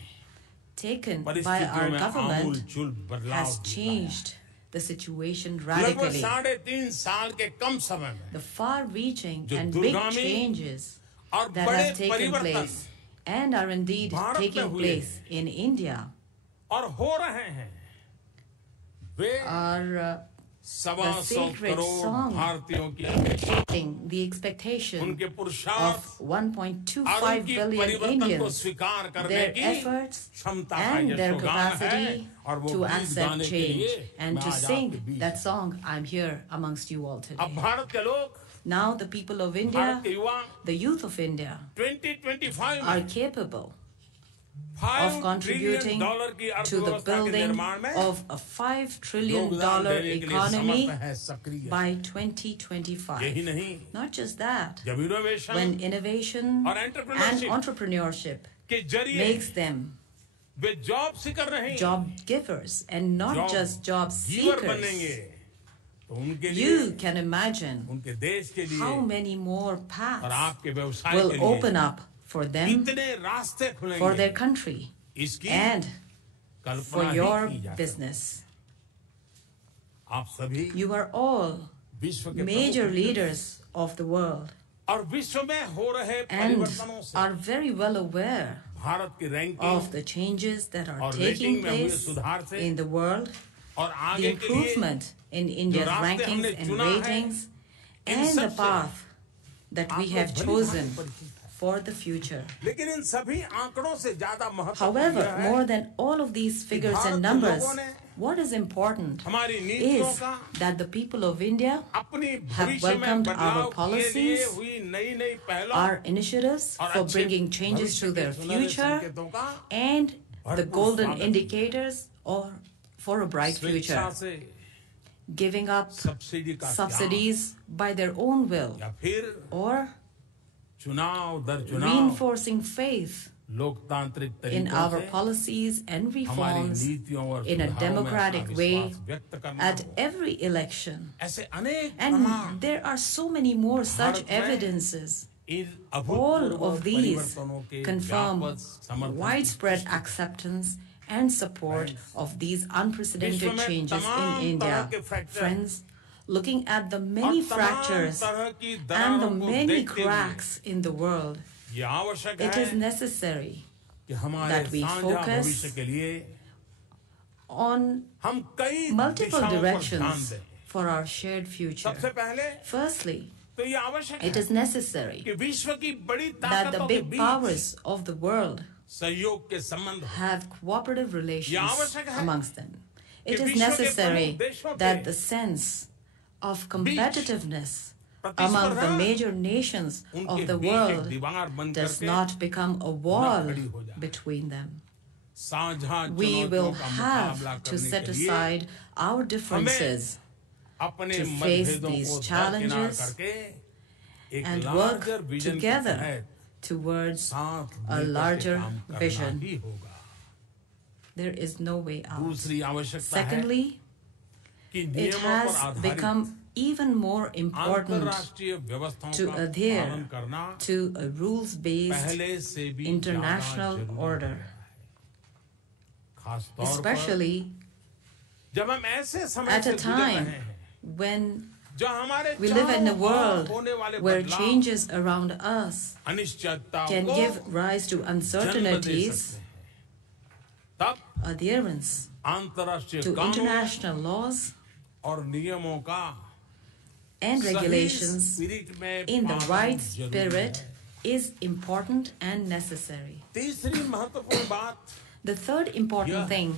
taken by परिस्थितियों our में government आमूल बदलाव has लाया। changed the situation लगभग radically. 3.5 साल के कम समय में The far-reaching जो and big दूरगामी changes और that बड़े have taken परिवर्तन place and are indeed Bharat में taking हुए place in India और हो रहे हैं वे are सवा the सौ sacred करोड़ song भारतीयों की अपेक्षा meeting the expectation उनके of पुरुषार्थ और 1.25 उनकी billion परिवर्तन को Indians, स्वीकार करने their की efforts क्षमता का and their यशोगान है capacity और वो to गीत accept गाने के change लिए and मैं to आज sing आपके बीच that हूँ। song, I'm here amongst you all अब today. भारत के लोग Now the people of Bharat India, के युवा the youth of India, 2025 are में capable 5 of contributing trillion dollar की to the अर्थव्यवस्था के building निर्माण में of a $5 trillion योगदान देने के लिए economy समर्थ है, सक्रिय है। by 2025. यही नहीं, Not just that, जब इनोवेशन when innovation और and एंटरप्रेन्योरशिप entrepreneurship के जरिए makes them वे जॉब सीकर नहीं, job givers and not job just job giver seekers, बनेंगे, तो उनके लिए, you can imagine उनके देश के लिए how many more और paths आपके व्यवसाय will के open लिए up for them, इतने रास्ते for their खुलेंगे, country, इसकी and for कल्पना your ही की जा सकती। business. आप सभी You are all विश्व के major प्रमुख leaders of the world और विश्व में हो रहे and परिवर्तनों से are very well aware Bharat की ranking of the changes that are और taking रेटिंग में हुए place सुधार से in the world, और the आगे के लिए improvement in India's रास्ते rankings हमने and चुना है, ratings, इन and the सबसे path that we आप have लोग भली chosen भांति परिचित हैं। for the future. लेकिन इन सभी आंकड़ों से ज्यादा महत्वपूर्ण However, यह है more than all of these figures Bharat and के numbers, लोगों ने what is important हमारी नीतियों is का that the people of India अपनी have भविष्य में welcomed बदलाव our के लिए policies, हुई नई नई पहलों our initiatives और for अच्छे bringing changes भविष्य to के their सुनहरे future, संकेतों का and the भरपूर golden स्वागत है। indicators or for a bright future, स्वेच्छा से giving up सब्सिडी का subsidies by their own will, त्याग या फिर or चुनाव दर चुनाव reinforcing faith लोकतांत्रिक in तरीकों our से policies and हमारी reforms नीतियों और in a सुधारों में democratic अपना way विश्वास व्यक्त करना at होगा। every election. ऐसे अनेक And प्रमाण there are so many more such Bharat में evidences. इन All अभूतपूर्व of these परिवर्तनों के confirm व्यापक समर्थन की widespread acceptance and support of these unprecedented विश्व में changes तमाम in India. तरह के fracture Friends, looking at the और many तमाम fractures तरह की and the दरारों को many देखते हुए cracks in the world, ये आवश्यक it is है necessary कि हमारे that we साझा focus भविष्य के लिए on हम कई multiple दिशाओं पर ध्यान directions दें। for our shared future. सबसे पहले Firstly, तो ये आवश्यक it है is necessary कि विश्व की बड़ी that the ताकतों के big beach powers of the world सहयोग के संबंध हो। have cooperative relations आवश्यक है amongst them. It कि is विश्व के necessary प्रमुख देशों that के the sense of competitiveness प्रतिस्पर्धा among the major nations उनके of the बीच एक world दीवार बन does करके not become a wall खड़ी हो जाए। between them. साझा We चुनौतियों will का have मुकाबला to करने set के लिए aside our differences अपने to face मतभेदों these को दरकिनार challenges करके एक and larger work vision के together तहत towards साथ a मिलकर के larger काम करना vision. ही होगा। There is no way out. दूसरी आवश्यकता है Secondly, कि it नियमों पर has आधारित become even more important अंतर्राष्ट्रीय व्यवस्थाओं to का adhere पालन करना to a rules-based पहले से भी international ज़्यादा जरूरी order, है। खास तौर पर especially जब हम ऐसे समय at से a गुजर time रहे हैं when जो हमारे we live in a चारों ओर world होने वाले where बदलाव changes around us अनिश्चितता can को give rise to जन्म दे uncertainties, सकते हैं। तब adherence अंतर्राष्ट्रीय to कानून international laws और नियमों का and सही regulations स्पिरिट में in the पालन right जरूरी spirit है। is important and necessary. तीसरी महत्वपूर्ण बात The third important Yeah. thing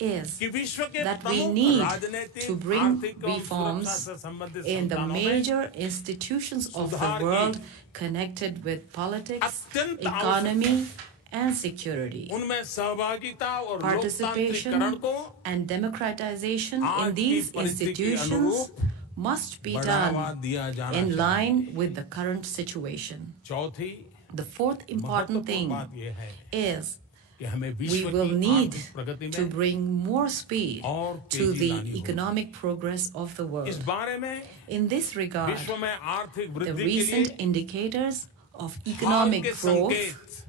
is कि विश्व के that we प्रमुख need राजनीतिक, to bring आर्थिक और reforms सुरक्षा से संबंधित in the संस्थानों में major institutions of सुधार the की world connected with politics, अत्यंत economy, and security. उनमें सहभागिता और Participation लोकतांत्रिकरण को and democratization आज in की these परिस्थिति के institutions अनुरूप must be बढ़ावा done दिया जाना in चाहिए। line with the current situation. चौथी The fourth important महत्वपूर्ण thing बात यह है is कि हमें we विश्व will की need आर्थिक प्रगति to में bring more speed और to तेजी the लानी होगी। economic progress of the इस world. बारे में In this regard, विश्व में आर्थिक the वृद्धि के recent लिए indicators of हाल economic के growth संकेत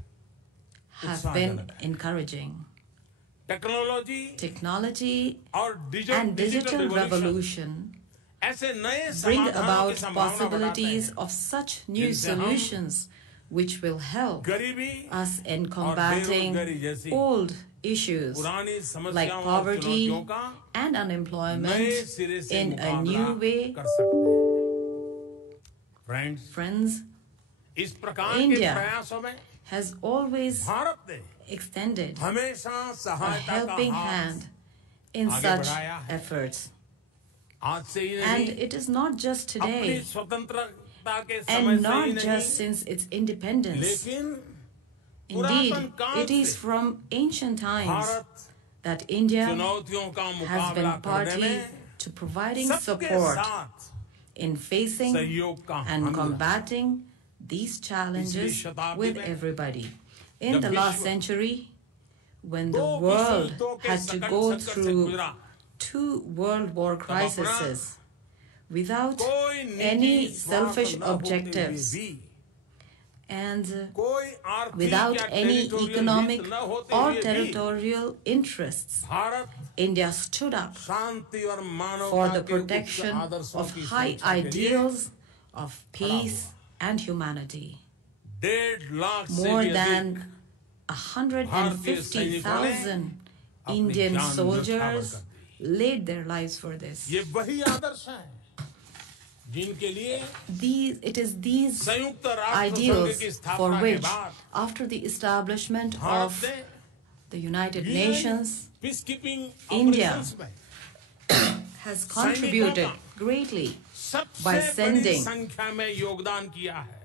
have been उत्साहजनक है। encouraging. टेक्नोलॉजी Technology और and digital digital revolution revolution ऐसे नए bring समाधानों की about संभावना बढ़ाते possibilities हैं of such new जिनसे हम solutions which will help गरीबी us in और combating बेरोजगारी जैसी old issues पुरानी like समस्याओं और poverty चुनौतियों का and नए unemployment सिरे से in a मुकाबला new way. कर सकते हैं। फ्रेंड्स, Friends, इस प्रकार के India प्रयासों में has always भारत ने extended हमेशा a सहायता का helping हाथ hand in आगे such बढ़ाया है। efforts. आज से ही And नहीं it is not just अपनी today स्वतंत्रता के समय and से ही not नहीं just since its independence, लेकिन Indeed, पुरातन काल it is से from ancient times Bharat that India चुनौतियों का has been मुकाबला करने party में to providing सबके support साथ in facing सहयोग का and हामी रहा। combating these challenges पिछली शताब्दी with में everybody. In जब the last विश्व century, when the दो world विश्व युद्धों के had to संकट go से through गुजरा, 2 world war crises without कोई निजी any स्वार्थ selfish न होते हुए objectives भी, and कोई आर्थिक without या any टेरिटोरियल economic हित न होते or हुए भी, territorial interests, Bharat India stood up शांति और मानवता for the के उच्च protection आदर्शों of की high सुरक्षा के लिए ideals of peace and humanity. 1.5 lakh से More भी than अधिक 150,000 Indian जान न्यौछावर soldiers कर laid their lives for this. ये वही आदर्श हैं जिनके लिए It is these संयुक्त राष्ट्र संघ ideals की for स्थापना के which, बाद after the establishment Bharat of ने the United Nations, peacekeeping India operations में has contributed greatly सबसे by बड़ी sending संख्या में योगदान किया है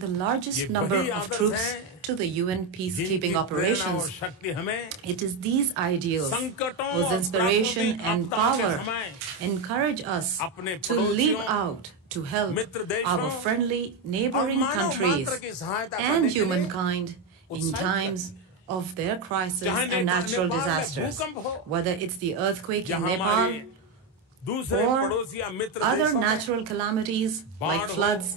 the largest ये number वही of आदर्श troops हैं to the UN जिनकी peacekeeping प्रेरणा और operations. शक्ति हमें It is these ideals संकटों whose और inspiration प्राकृतिक and आपदाओं के power समय encourage us अपने to leap पड़ोसियों, out to help मित्र देशों our friendly neighboring और मानव countries मात्र की सहायता करने and के लिए humankind in उत्साहित times of their crisis चाहे and natural नेपाल में disasters, भूकंप हो, whether it's the earthquake in जहाँ Nepal हमारे दूसरे or पड़ोसी या मित्र other देशों में natural calamities like बाढ़ हो, floods,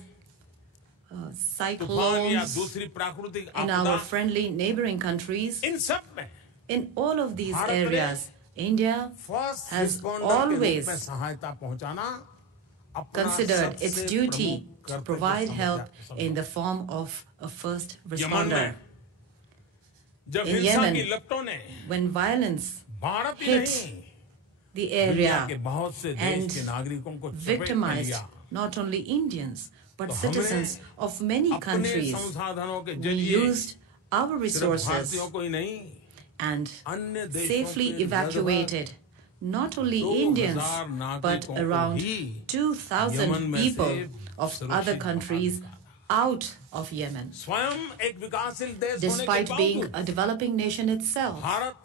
तूफान या cyclones दूसरी प्राकृतिक in आपदा, our friendly neighboring countries. इन सब में In all of these Bharat ने areas, India first has responder के always रूप में सहायता पहुंचाना अपना considered its सबसे duty प्रमुख to कर्तव्य provide help समझा। in the form of a first Yemen responder. में जब In हिंसा Yemen, की लपटों ने when violence Bharat he hit नहीं the दुनिया के area बहुत से देश and के नागरिकों को चपेट में victimized लिया, not only Indians but तो citizens of many अपने countries, संसाधनों के we जरिए used our सिर्फ resources भारतीयों को ही नहीं and अन्य देशों safely के evacuated not only 2,000 Indians but नागरिकों को around भी 2,000 यमन में people से of सुरक्षित other बाहर countries निकाला। out of Yemen, स्वयं एक विकासशील देश होने के despite being बावजूद a developing nation itself. Bharat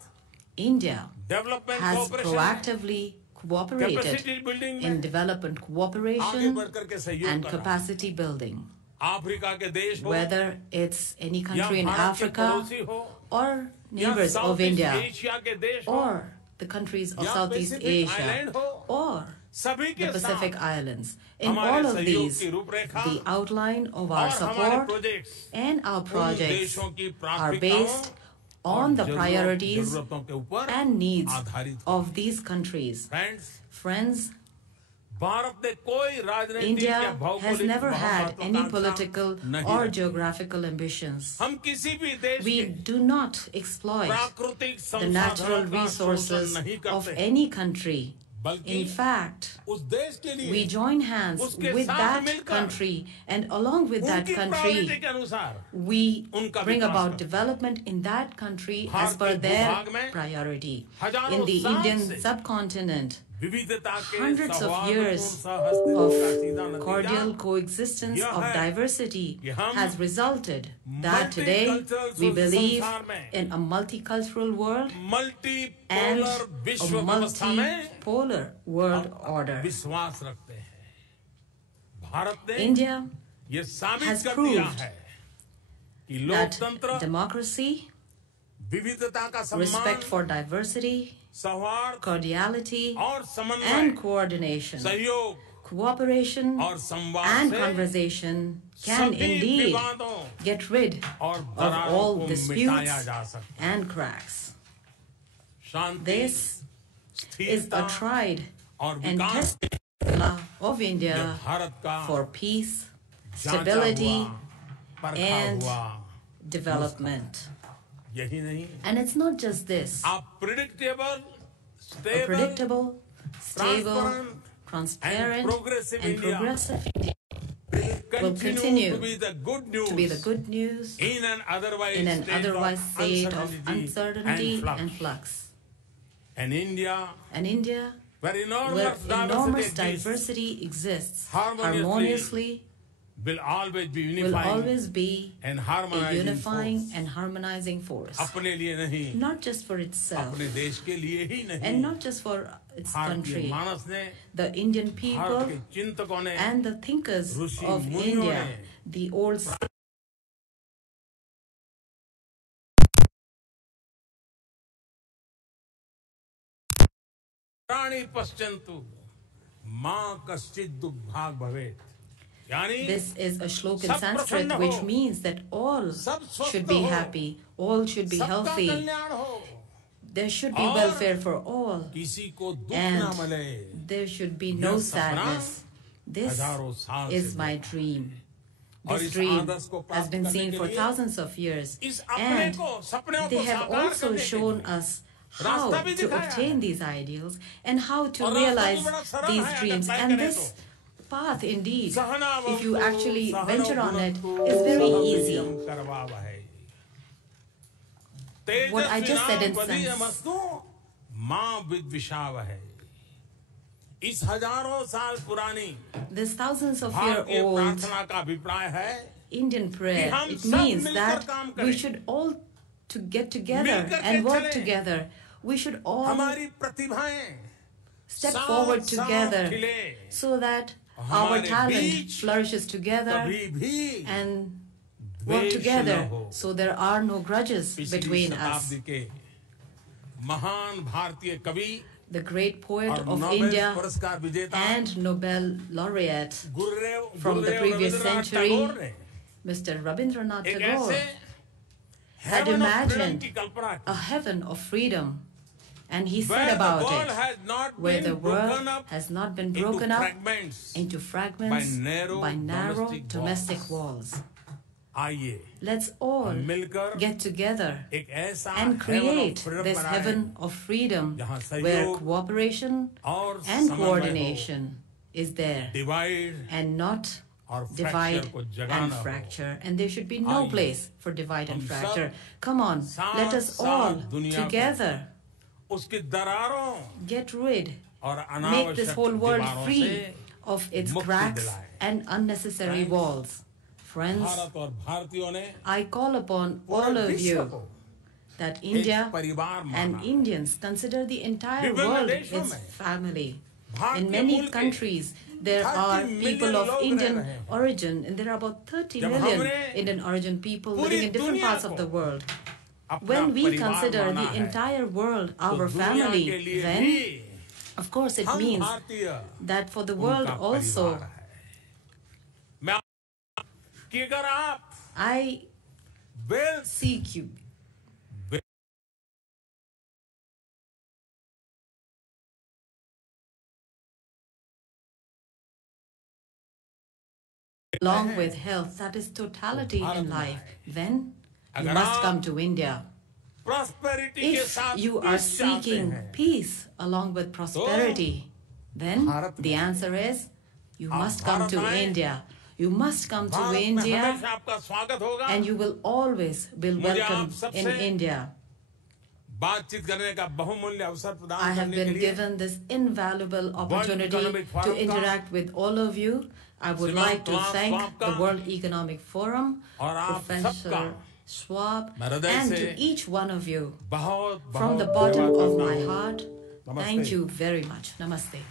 India development has cooperation proactively cooperated capacity building in में development आगे cooperation बढ़कर के सहयोग and कर रहा है। capacity building, अफ्रीका के देश हो whether it's any या country in भारत के Africa पड़ोसी हो or या neighbors of south east India Asia के देश हो or the countries of या Southeast पैसिफिक Asia आइलैंड हो or सभी the के Pacific साथ Islands. In हमारे all of सहयोग these, की रूपरेखा the outline of और our हमारे support प्रोजेक्ट्स and our उन projects देशों की are प्राथमिकताओं based on the priorities जरूरतों के ऊपर and needs आधारित of these countries. Friends Friends, Bharat ने कोई राजनीतिक या India has भौगोलिक never had any महत्वाकांक्षा political नहीं or रखी। geographical ambitions. हम किसी भी देश We के do not exploit प्राकृतिक the natural संसाधनों का resources शोषण नहीं of करते, any country. बल्कि In fact, उस देश के लिए we join hands उसके with साथ that मिलकर country, and along with that उनकी country, प्रायोरिटी के अनुसार we उनका bring विकास about करते। development in that country as Bharat per के their भूभाग में priority. हजारों In the साल Indian से subcontinent, विविधता के hundreds of सौहार्दपूर्ण years सहअस्तित्व का सीधा of नतीजा cordial coexistence यह of है diversity कि हम has resulted that today multicultural we believe संसार में in a multicultural world and multipolar a विश्व व्यवस्था में multipolar world order. विश्वास रखते हैं। भारत ने India ये साबित has कर दिया proved है कि that लोकतंत्र democracy, विविधता का respect सम्मान, for diversity, सौहार्द cordiality, और समन्वय, and coordination, सहयोग cooperation और संवाद and से conversation can सभी indeed विवादों get rid और of दरारों all को disputes मिटाया जा सकता है। and cracks. Shanti, This is स्थिरता a tried और and Vikas tested formula of ये India भारत का for peace, जांचा stability, हुआ, परखा and हुआ, development. यही नहीं, And it's not just this. आप predictable, A predictable, stable, transparent, transparent, progressive and India progressive India will continue to be the good news to be the good news in an otherwise in an otherwise state of uncertainty uncertainty and and flux. flux. And India, And India, where where enormous enormous diversity exists, diversity exists harmoniously harmoniously, will always be will unifying always be and a harmonizing unifying force. and harmonizing force, अपने लिए नहीं, not just for itself अपने देश के लिए ही नहीं, and not just for its भारतीय country. मानस ने, The Indian भारत people के चिंतकों ने, and the thinkers Rishi of मुनियों India, ने, the old प्राणी पश्चन्तु माँ कश्चित् दुर्भाग भवेत्. यानी This is a shloka in सब Sanskrit प्रसन्न which हो, means that all सब स्वस्थ should be हो, happy, all should be सबका healthy, कल्याण हो, there should be और welfare for all, किसी को दुख ना and मिले. there should be no यह सपना sadness. This हजारों साल is से my देखा. dream. और This इस dream आदर्श को has प्राप्त been करने seen के for लिए thousands of years, इस अपने and को, सपनों they को have साकार also करने के shown लिए us how रास्ता भी to दिखाया obtain है. these ideals and how to और रास्ता भी realize बड़ा सरल these है अगर dreams. तय And करें this path, indeed, सहना if you भवतु, actually सहनौ venture on it, भुनक्तु, is very सह easy. वीर्यं करवावहै. What I just said in तेजस्विनावधीतमस्तु मां विद्विषावहै. इस हजारों साल पुरानी This thousands of भारतीय year old प्रार्थना का अभिप्राय है Indian prayer, हम it सब means मिलकर that काम we करें. should all to get together मिलकर and के work चलें. together. We should all हमारी प्रतिभाएं step साथ forward साथ together खिले. so that our हमारे talent बीच flourishes together कभी भी and work द्वेष together न हो. so there are no grudges पिछली between us. शताब्दी के महान भारतीय कवि The great poet और of नोबेल India पुरस्कार विजेता and Nobel laureate Gurudev from the previous Rabindranath century, Tagore ने Mr. Rabindranath एक Tagore, ऐसे had heaven of freedom imagined की कल्पना की, a heaven of freedom. And he where said the about world it, has not where been the broken world up has not been into broken up fragments into fragments by narrow domestic walls. आइए Let's all हम मिलकर get together एक ऐसा and create heaven of freedom this बनाएं, heaven of freedom जहाँ where सहयोग cooperation और and समन्वय हो, coordination is there divide and not और divide fracture को and जगाना हो. fracture. And there should be no आइए, place for divide and हम सब fracture. Come on, let us साथ all दुनिया को together उसकी दरारों get rid, और make this अनावश्यक whole world दीवारों free से of its मुक्ति cracks दिलाएं. and unnecessary Friends, walls. Friends, Bharat और भारतीयों ने I call upon पूरे all of विश्व you को that एक India परिवार and माना. Indians consider the entire विभिन्न world देशों its में family. भारतीय In many मूल के countries, there 30 are million people of लोग रह Indian रहे हैं. origin, and there are about 30 जब million हमने Indian origin people पूरी living in different दुनिया parts of को the world. अपना When we परिवार consider माना the है, entire world तो our दुनिया के family, लिए then, भी of course, it हम means भारतीय that for the world उनका also, परिवार है. मैं कि अगर आप I well seek you. Along with health, that is totality in life, then you अगर must आप come to India. प्रॉस्पेरिटी के If साथ you are peace चाहते seeking हैं, peace along with prosperity, then Bharat the में answer is you आप must come Bharat to आएं, India. You must come to Bharat में India हमेशा आपका स्वागत होगा. and you will always be मुझे welcome आप सबसे in India. बातचीत करने का बहुमूल्य अवसर I प्रदान have करने के been लिए given this invaluable opportunity Economic Forum to का interact with all of you. I would श्रीमान like to class thank swab the का World Economic Forum, और आप Professor सबका Schwab, मैं हृदय and से to each one of you बहुत from the बहुत bottom धन्यवाद of करता my हूँ. heart. Namaste. Thank you very much. Namaste.